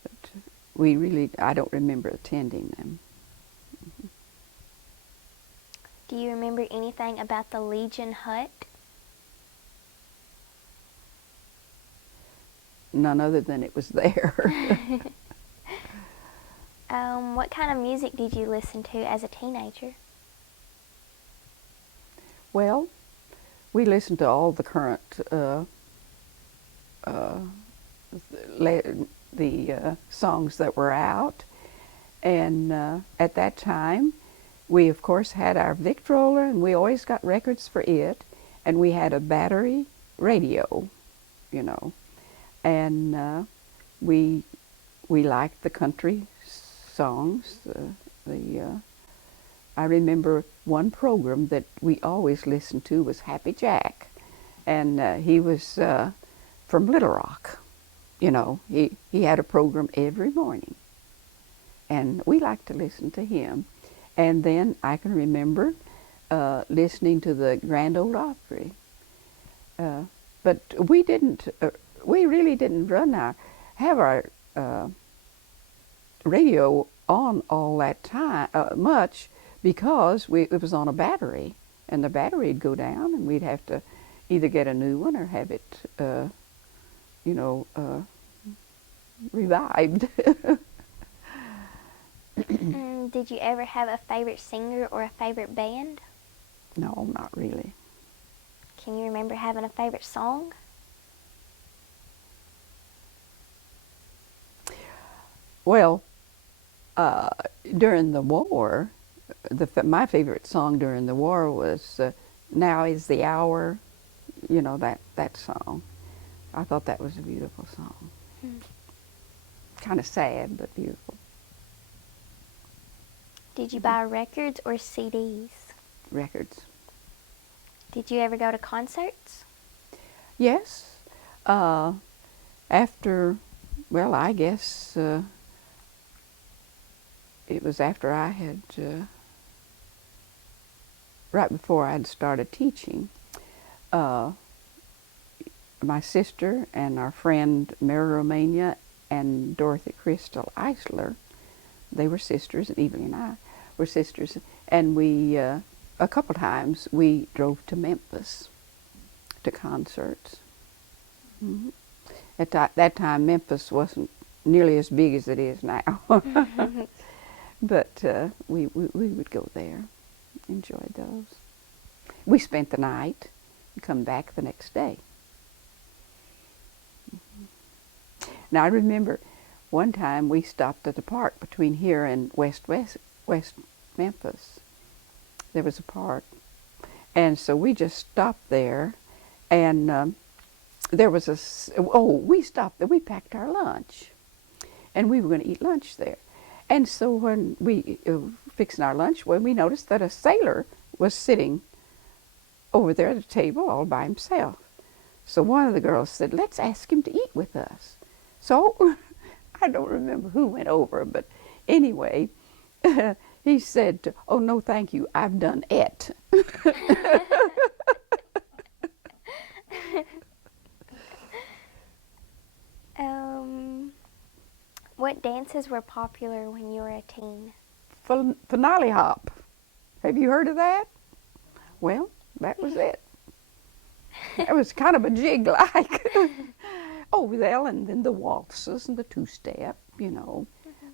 But I don't remember attending them. Mm-hmm. Do you remember anything about the Legion Hut? None other than it was there. What kind of music did you listen to as a teenager? Well, we listened to all the current songs that were out, and at that time we of course had our Victrola, and we always got records for it, and we had a battery radio, and we liked the country songs. I remember one program that we always listened to was Happy Jack, and he was from Little Rock. He had a program every morning, and we liked to listen to him. And then I can remember listening to the Grand Ole Opry. But we really didn't have our radio on all that time much, because it was on a battery, and the battery would go down, and we'd have to either get a new one or have it, revived. Did you ever have a favorite singer or a favorite band? No, not really. Can you remember having a favorite song? Well, during the war, my favorite song during the war was "Now Is the Hour." That song. I thought that was a beautiful song. Kind of sad, but beautiful. Did you buy records or CDs? Records. Did you ever go to concerts? Yes. I guess it was after I had, right before I had started teaching. My sister and our friend Mary Romania and Dorothy Crystal Eisler, they were sisters, and Evelyn and I were sisters, and we, a couple times, we drove to Memphis to concerts. Mm-hmm. At that time, Memphis wasn't nearly as big as it is now. But we would go there, enjoy those. We spent the night and come back the next day. Mm-hmm. Now, I remember one time we stopped at the park between here and West Memphis. There was a park. And so we just stopped there, and there was we stopped there. We packed our lunch. and we were going to eat lunch there. And so when we fixing our lunch, when we noticed that a sailor was sitting over there at a table all by himself. So one of the girls said, "Let's ask him to eat with us." So I don't remember who went over, but anyway, he said, "Oh, no, thank you. I've done it." What dances were popular when you were a teen? Finale hop. Have you heard of that? Well, that was it. It was kind of a jig like. Oh, well, and then the waltzes and the two-step, you know.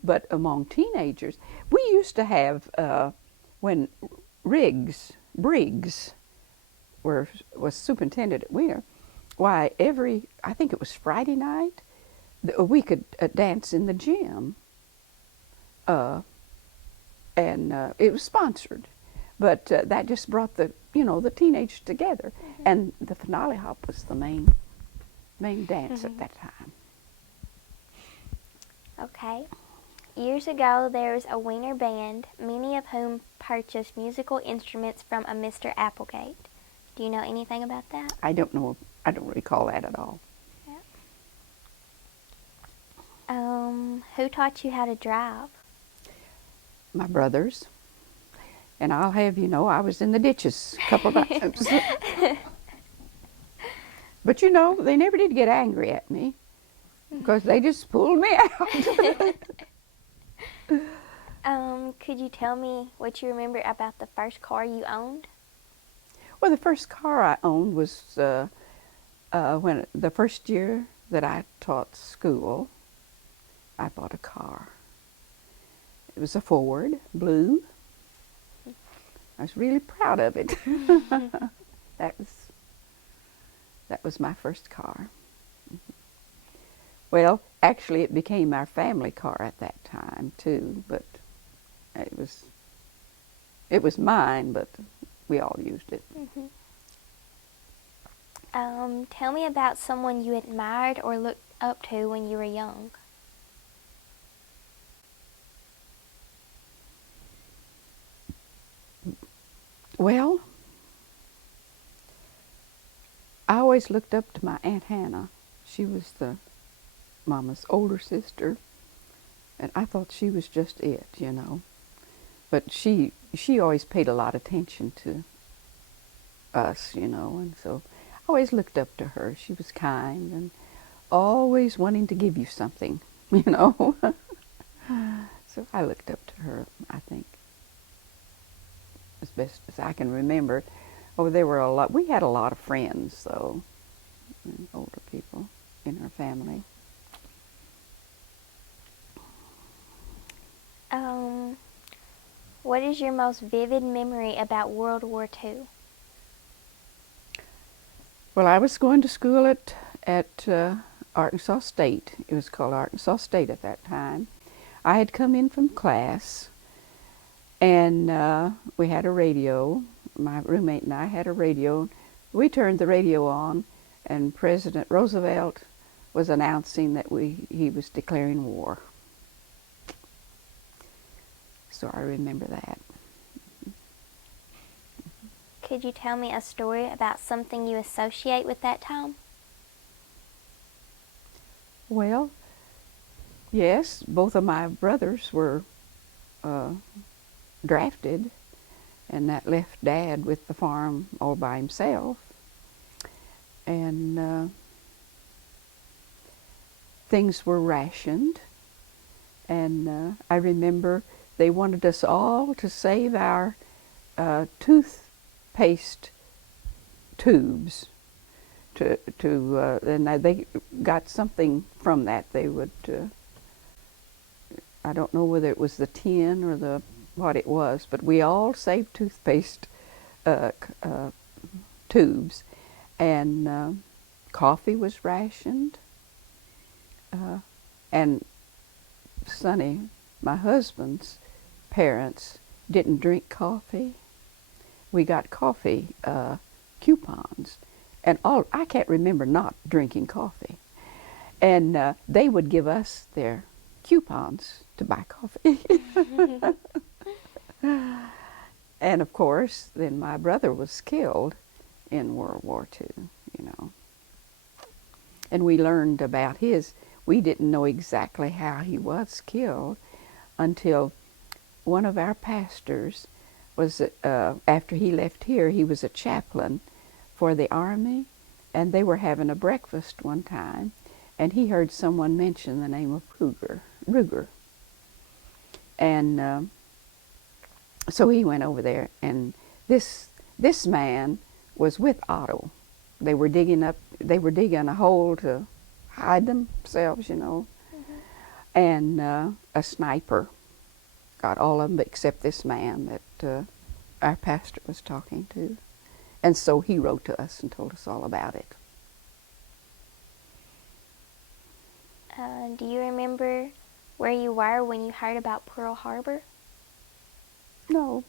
But among teenagers, we used to have, when Briggs was superintendent at Wiener, why, I think it was Friday night, we could dance in the gym. And it was sponsored. But that just brought the teenagers together. And the finale hop was the main dance at that time. Okay. Years ago, there was a Wiener band, many of whom purchased musical instruments from a Mr. Applegate. Do you know anything about that? I don't know. I don't recall that at all. Yeah. Who taught you how to drive? My brothers. And I'll have you know, I was in the ditches a couple of times. But you know, they never did get angry at me because they just pulled me out. Could you tell me what you remember about the first car you owned? Well, the first car I owned was when the first year that I taught school, I bought a car. It was a Ford, blue. I was really proud of it. That was my first car. Well, actually, it became our family car at that time too. But it was mine, but we all used it. Tell me about someone you admired or looked up to when you were young. Well, I always looked up to my Aunt Hannah. She was the Mama's older sister, and I thought she was just it, you know. But she always paid a lot of attention to us, you know, and so I always looked up to her. She was kind and always wanting to give you something, you know. So I looked up to her, I think, as best as I can remember. Oh, there were we had a lot of friends, though, older people in our family. What is your most vivid memory about World War II? Well, I was going to school at Arkansas State. It was called Arkansas State at that time. I had come in from class, and we had a radio. My roommate and I had a radio. We turned the radio on, and President Roosevelt was announcing that he was declaring war. So I remember that. Could you tell me a story about something you associate with that time? Well, yes, both of my brothers were drafted, and that left Dad with the farm all by himself. And things were rationed, and I remember they wanted us all to save our toothpaste tubes. And they got something from that. They would, I don't know whether it was the tin or what it was, but we all saved toothpaste tubes, and coffee was rationed. And Sonny, my husband's parents, didn't drink coffee. We got coffee coupons, and I can't remember not drinking coffee. And they would give us their coupons to buy coffee. And of course, then my brother was killed in World War II, you know. And we learned about we didn't know exactly how he was killed until one of our pastors was, after he left here, he was a chaplain for the Army, and they were having a breakfast one time, and he heard someone mention the name of Ruger. And so he went over there, and this man was with Otto. They were digging a hole to hide themselves, you know. Mm-hmm. And a sniper got all of them except this man that our pastor was talking to. And so he wrote to us and told us all about it. Do you remember where you were when you heard about Pearl Harbor? No.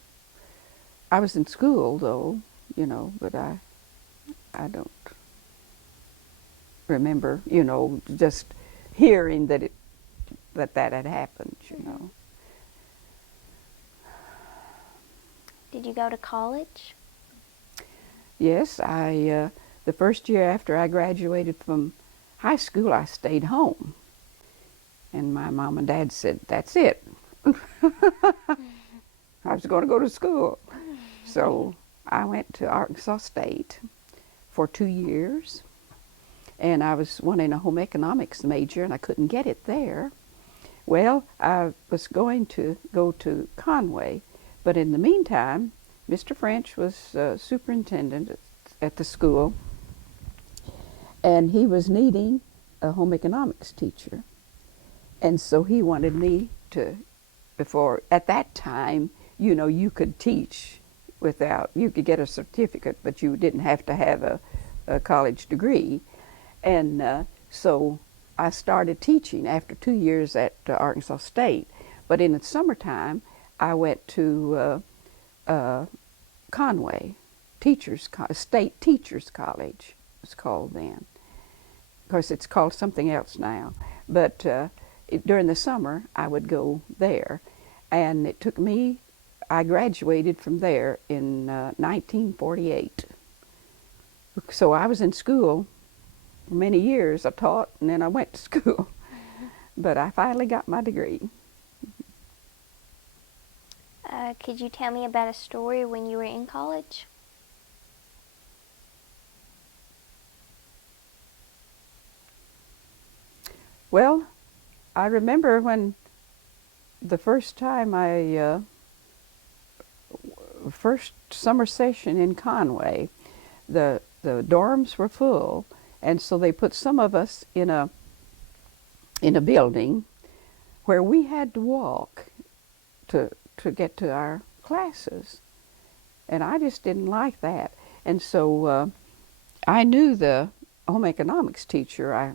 I was in school, though, you know, but I don't remember, you know, just hearing that that had happened, you know. Did you go to college? Yes, the first year after I graduated from high school, I stayed home. And my mom and dad said, that's it. I was going to go to school. So I went to Arkansas State for 2 years. And I was wanting a home economics major, and I couldn't get it there. Well, I was going to go to Conway, but in the meantime, Mr. French was superintendent at the school, and he was needing a home economics teacher. And so he wanted me to, at that time, you know, you could teach you could get a certificate, but you didn't have to have a college degree. And so I started teaching after 2 years at Arkansas State. But in the summertime, I went to Conway, State Teachers College, it was called then. Of course, it's called something else now. But during the summer, I would go there. And it took me, I graduated from there in 1948. So I was in school for many years. I taught, and then I went to school. But I finally got my degree. Could you tell me about a story when you were in college? Well, I remember when the first time first summer session in Conway, the dorms were full, and so they put some of us in a building where we had to walk to get to our classes. And I just didn't like that. And so I knew the home economics teacher. I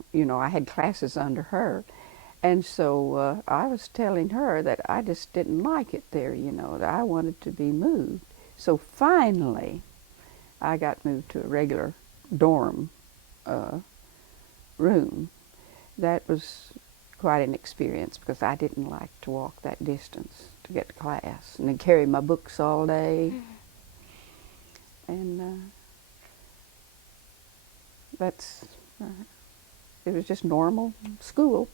had classes under her. And so I was telling her that I just didn't like it there, you know, that I wanted to be moved. So finally, I got moved to a regular dorm room. That was quite an experience because I didn't like to walk that distance to get to class and then carry my books all day. And it was just normal school.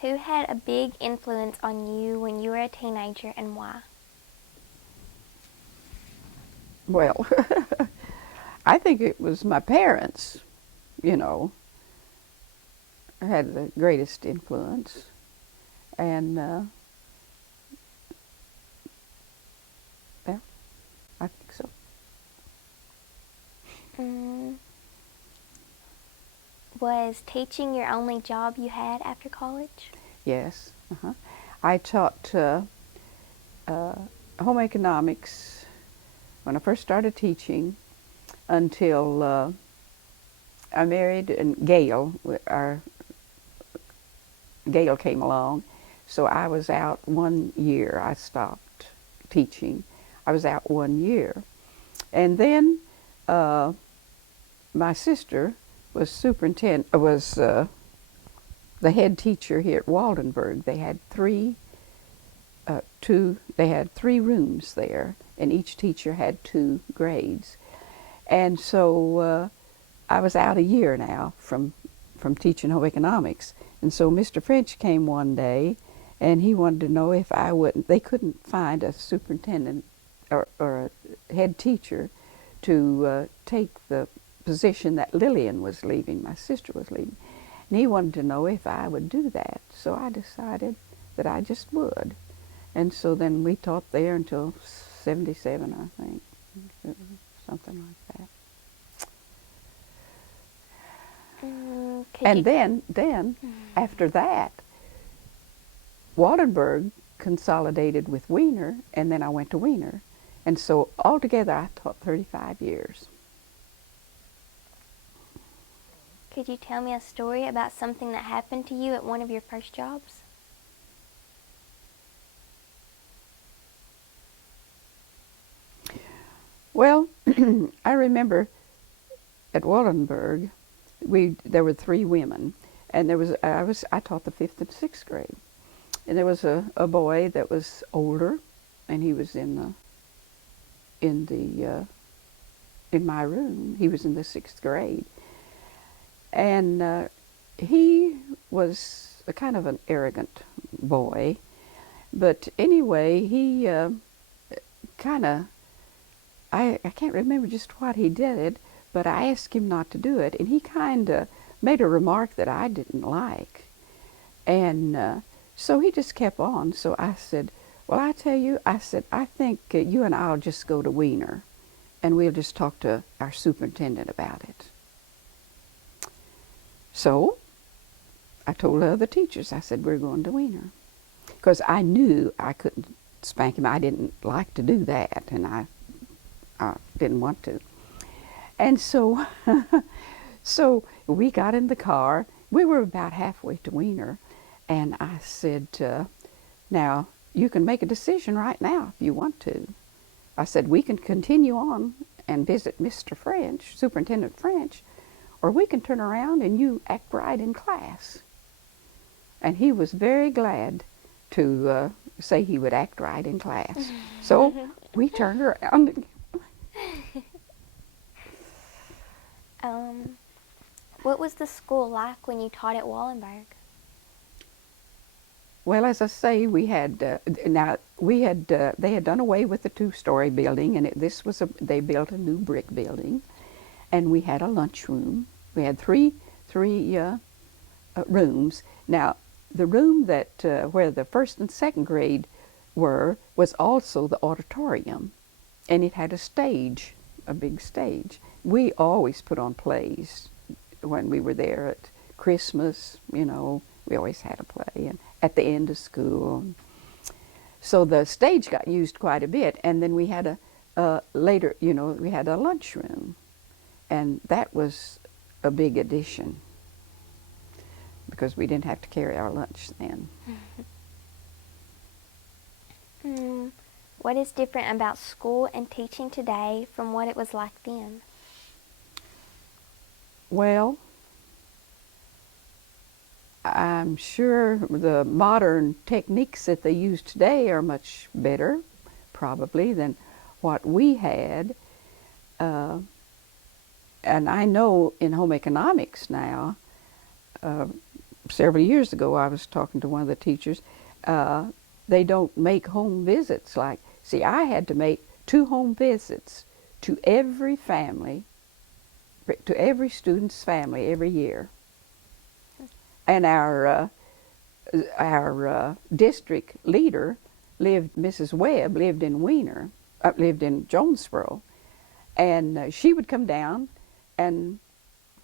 Who had a big influence on you when you were a teenager, and why? Well, I think it was my parents, you know, had the greatest influence. And yeah, I think so. Was teaching your only job you had after college? Yes. I taught home economics when I first started teaching until I married, and Gail came along. So I was out 1 year. I stopped teaching. I was out 1 year. And then my sister was the head teacher here at Waldenburg. They had they had 3 rooms there, and each teacher had 2 grades. And so I was out a year now from teaching home economics. And so Mr. French came one day, and he wanted to know if I wouldn't. They couldn't find a superintendent or a head teacher to take the position that Lillian was leaving, my sister was leaving. And he wanted to know if I would do that. So I decided that I just would. And so then we taught there until 77, I think, something like that. And then after that, Waldenburg consolidated with Wiener, and then I went to Wiener. And so altogether I taught 35 years. Could you tell me a story about something that happened to you at one of your first jobs? Well, I remember at Waldenburg, there were 3 women, and I taught the 5th and 6th grade, and there was a boy that was older, and he was in my room. He was in the 6th grade, and he was a kind of an arrogant boy, but anyway, he kind of. I can't remember just what he did, but I asked him not to do it, and he kind of made a remark that I didn't like. And so he just kept on. So I said, well, I tell you, I said, I think you and I'll just go to Wiener, and we'll just talk to our superintendent about it. So I told the other teachers, I said, we're going to Wiener. Because I knew I couldn't spank him. I didn't like to do that, and I didn't want to. And so, so we got in the car. We were about halfway to Wiener, and I said, now, you can make a decision right now if you want to. I said, we can continue on and visit Mr. French, Superintendent French, or we can turn around and you act right in class. And he was very glad to say he would act right in class. So we turned around. What was the school like when you taught at Wallenberg? Well, as I say, they had done away with the 2-story building, and they built a new brick building, and we had a lunchroom. We had three rooms. Now, the room that where the 1st and 2nd grade was also the auditorium, and it had a stage, a big stage. We always put on plays when we were there at Christmas. You know, we always had a play, and at the end of school. So the stage got used quite a bit, and then we had later, we had a lunchroom, and that was a big addition because we didn't have to carry our lunch then. What is different about school and teaching today from what it was like then? Well, I'm sure the modern techniques that they use today are much better, probably, than what we had. And I know in home economics now, several years ago I was talking to one of the teachers, they don't make home visits like, see, I had to make 2 home visits to every family, to every student's family every year. And our district leader Mrs. Webb lived in Wiener, lived in Jonesboro, and she would come down, and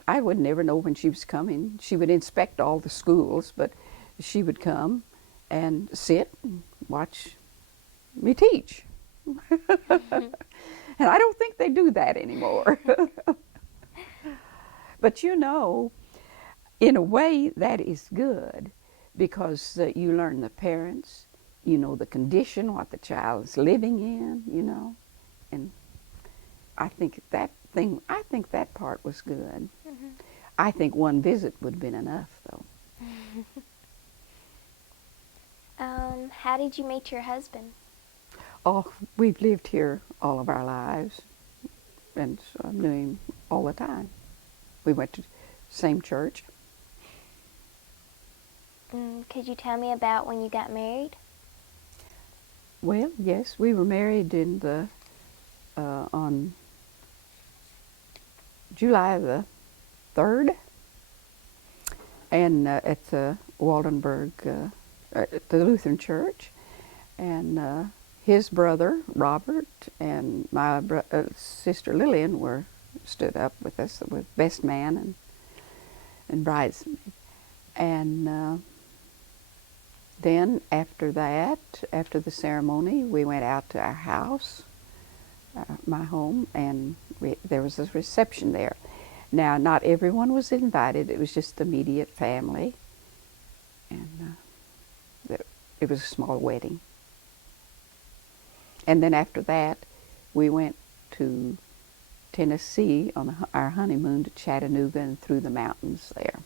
I would never know when she was coming. She would inspect all the schools, but she would come and sit and watch me teach. And I don't think they do that anymore. But in a way, that is good because you learn the parents, you know the condition, what the child is living in, and I think think that part was good. I think one visit would have been enough, though. How did you meet your husband? Oh, we've lived here all of our lives, and so I knew him all the time. We went to the same church. Could you tell me about when you got married? Well, yes, we were married in the on July the 3rd, and at the Waldenburg, at the Lutheran Church, and his brother Robert and my sister Lillian were stood up with us with best man and bridesmaid, and then after that, after the ceremony, we went out to our house, my home, and there was a reception there. Now, not everyone was invited. It was just the immediate family, and it was a small wedding. And then after that, we went to Tennessee on our honeymoon to Chattanooga and through the mountains there.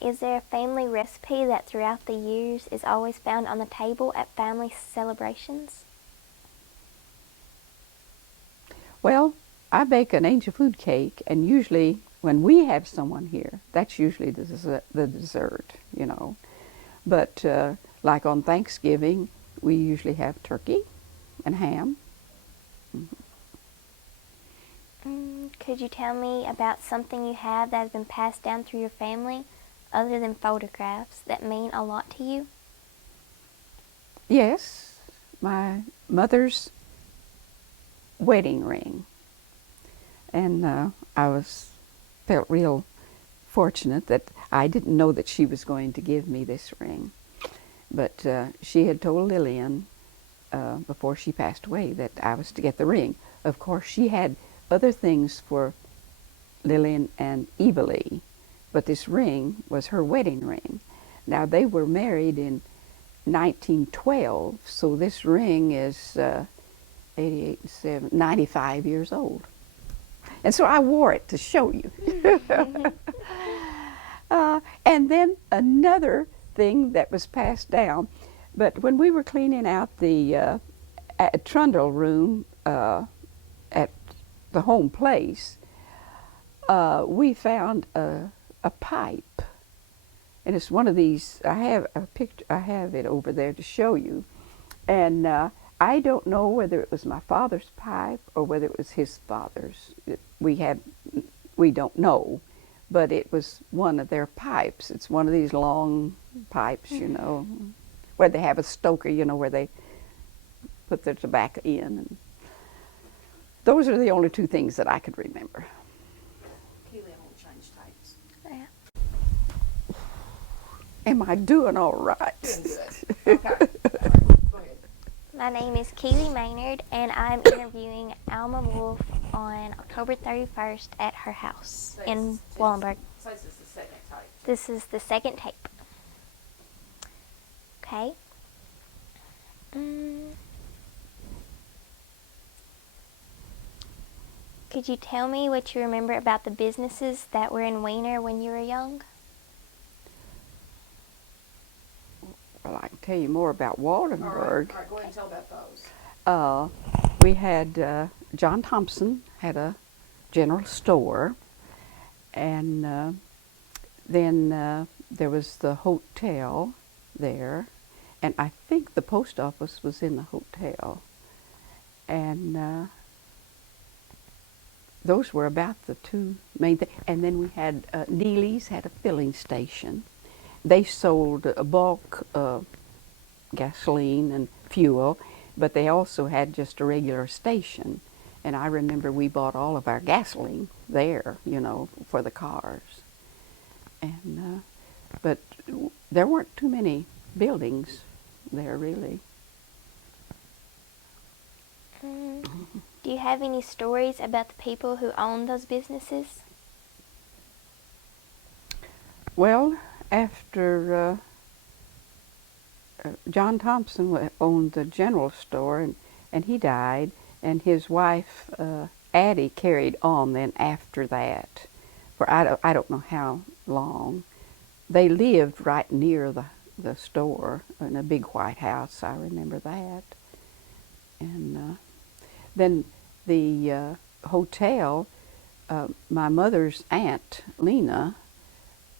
Is there a family recipe that throughout the years is always found on the table at family celebrations? Well, I bake an angel food cake, and usually when we have someone here, that's usually the dessert, you know. But like on Thanksgiving, we usually have turkey and ham. Could you tell me about something you have that has been passed down through your family, other than photographs, that mean a lot to you? Yes, my mother's wedding ring, and I felt real fortunate that I didn't know that she was going to give me this ring, but she had told Lillian before she passed away that I was to get the ring. Of course, she had other things for Lillian and Eva Lee, but this ring was her wedding ring. Now, they were married in 1912, so this ring is 95 years old. And so I wore it to show you. And then another thing that was passed down, but when we were cleaning out the trundle room at the home place, we found a pipe, and it's one of these. I have a picture. I have it over there to show you, and I don't know whether it was my father's pipe or whether it was his father's. We don't know, but it was one of their pipes. It's one of these long pipes, you know, where they have a stoker, you know, where they put their tobacco in. And those are the only two things that I could remember. Keely won't change types. Yeah. Am I doing all right? Doing good. Okay. All right. Go ahead. My name is Keely Maynard, and I'm interviewing Alma Wolf on October 31st at her house in Wallenberg. So this is the second type. This is the second tape. Okay. Could you tell me what you remember about the businesses that were in Weiner when you were young? Well, I can tell you more about Waldenburg. All right, go ahead and tell about those. We had John Thompson had a general store, and then there was the hotel there, and I think the post office was in the hotel, and those were about the two main things. And then we had Neely's had a filling station. They sold bulk gasoline and fuel, but they also had just a regular station. And I remember we bought all of our gasoline there, you know, for the cars. And but there weren't too many buildings there, really. Do you have any stories about the people who owned those businesses? Well, after John Thompson owned the general store, and he died, and his wife Addie carried on then after that for I don't know how long. They lived right near the store in a big white house. I remember that. And then the hotel, my mother's aunt Lena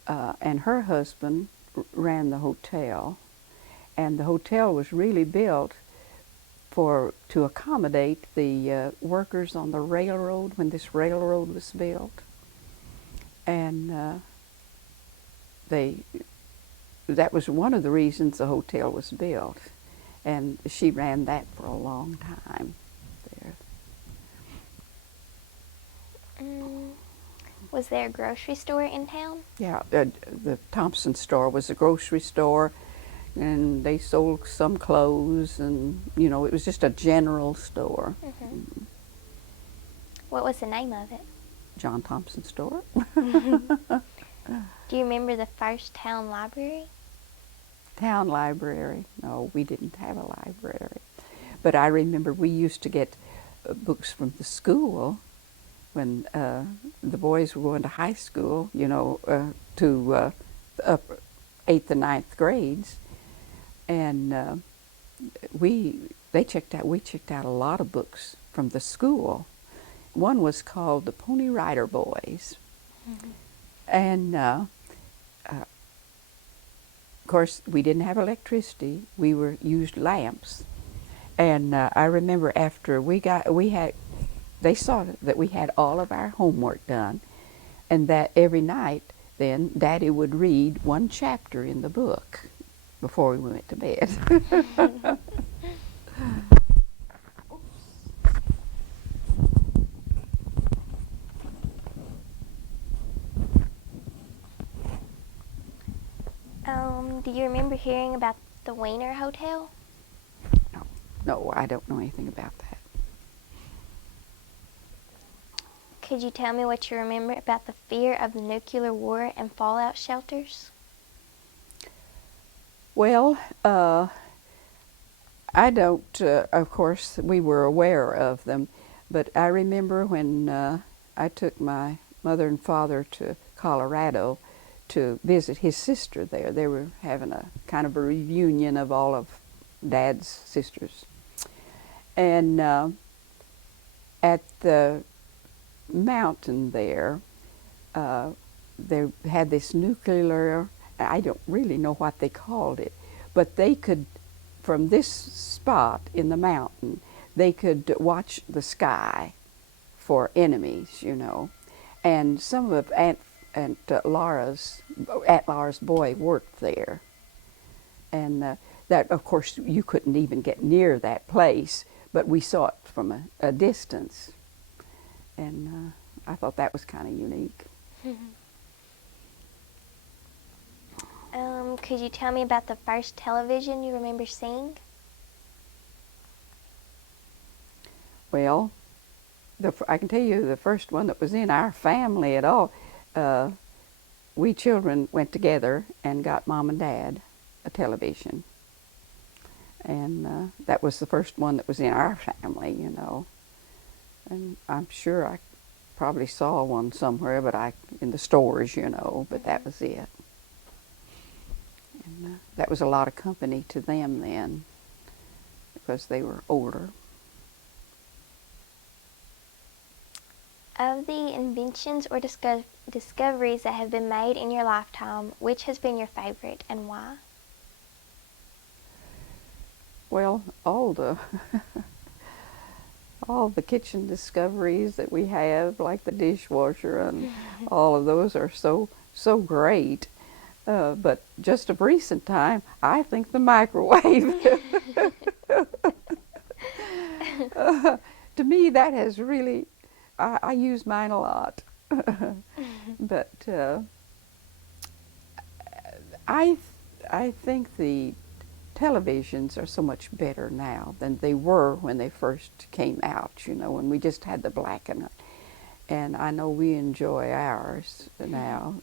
and her husband ran the hotel, and the hotel was really built to accommodate the workers on the railroad when this railroad was built, and that was one of the reasons the hotel was built, and she ran that for a long time there. Was there a grocery store in town? Yeah, the Thompson store was a grocery store, and they sold some clothes, and it was just a general store. Mm-hmm. What was the name of it? John Thompson store. Do you remember the first town library? Town library? No, we didn't have a library. But I remember we used to get books from the school when the boys were going to high school, to upper 8th and 9th grades. And we checked out a lot of books from the school. One was called The Pony Rider Boys. Mm-hmm. And of course, we didn't have electricity. We used lamps. And I remember after they saw that we had all of our homework done, and that every night then Daddy would read one chapter in the book before we went to bed. Do you remember hearing about the Wiener Hotel? No, I don't know anything about that. Could you tell me what you remember about the fear of the nuclear war and fallout shelters? Well, I don't, of course, we were aware of them, but I remember when I took my mother and father to Colorado to visit his sister there. They were having a kind of a reunion of all of Dad's sisters. And at the mountain there, they had this nuclear, I don't really know what they called it, but they could, from this spot in the mountain, they could watch the sky for enemies, And some of Aunt Laura's boy worked there. And that, of course, you couldn't even get near that place, but we saw it from a distance. And I thought that was kind of unique. Could you tell me about the first television you remember seeing? Well, I can tell you the first one that was in our family at all. We children went together and got Mom and Dad a television. And that was the first one that was in our family, And I'm sure I probably saw one somewhere, but in the stores, but that was it. And that was a lot of company to them then, because they were older. Of the inventions or discoveries that have been made in your lifetime, which has been your favorite and why? Well, all the kitchen discoveries that we have, like the dishwasher and all of those are so great. But just of recent time, I think the microwave. To me, that has really, I use mine a lot. But I think the televisions are so much better now than they were when they first came out, when we just had the black and white. And I know we enjoy ours now.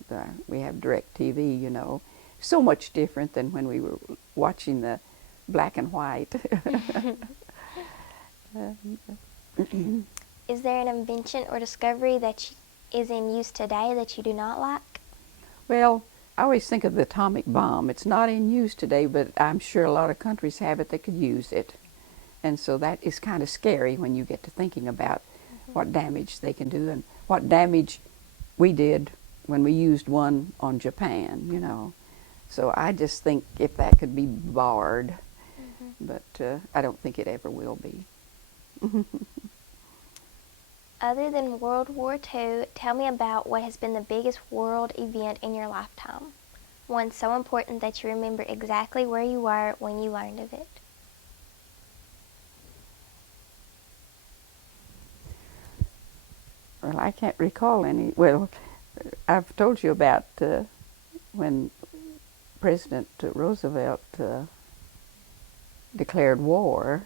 We have DirecTV, so much different than when we were watching the black and white. Is there an invention or discovery that is in use today that you do not like? Well, I always think of the atomic bomb. It's not in use today, but I'm sure a lot of countries have it that could use it. And so that is kind of scary when you get to thinking about what damage they can do and what damage we did when we used one on Japan, you know. So I just think if that could be barred, but I don't think it ever will be. Other than World War II, tell me about what has been the biggest world event in your lifetime. One so important that you remember exactly where you were when you learned of it. Well, I can't recall any. Well, I've told you about when President Roosevelt declared war,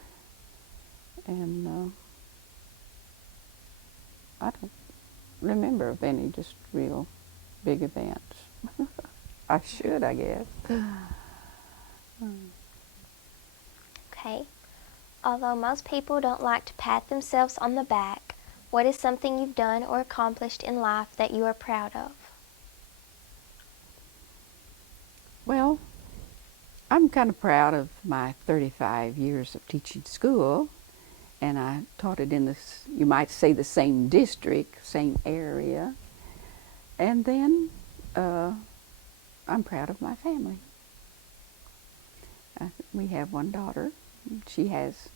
and I don't remember of any just real big events. I should, I guess. Okay. Although most people don't like to pat themselves on the back, what is something you've done or accomplished in life that you are proud of? Well, I'm kind of proud of my 35 years of teaching school, and I taught it in this, you might say, the same district, same area. And then I'm proud of my family. We have one daughter. She has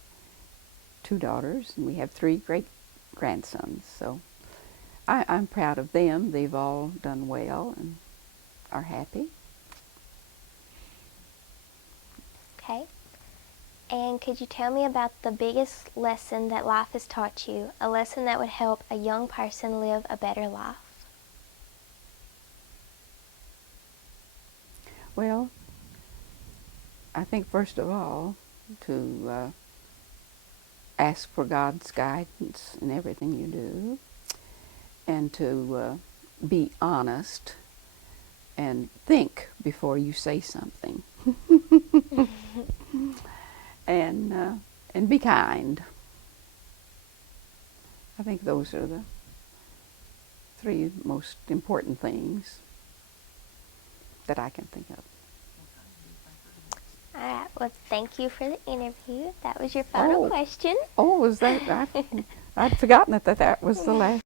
two daughters, and we have three great-grandsons. So I'm proud of them. They've all done well and are happy. Okay. And could you tell me about the biggest lesson that life has taught you, a lesson that would help a young person live a better life? Well, I think first of all to ask for God's guidance in everything you do, and to be honest and think before you say something. And be kind. I think those are the three most important things that I can think of. All right. Well, thank you for the interview. That was your final question. Oh, was that? I'd forgotten that was the last.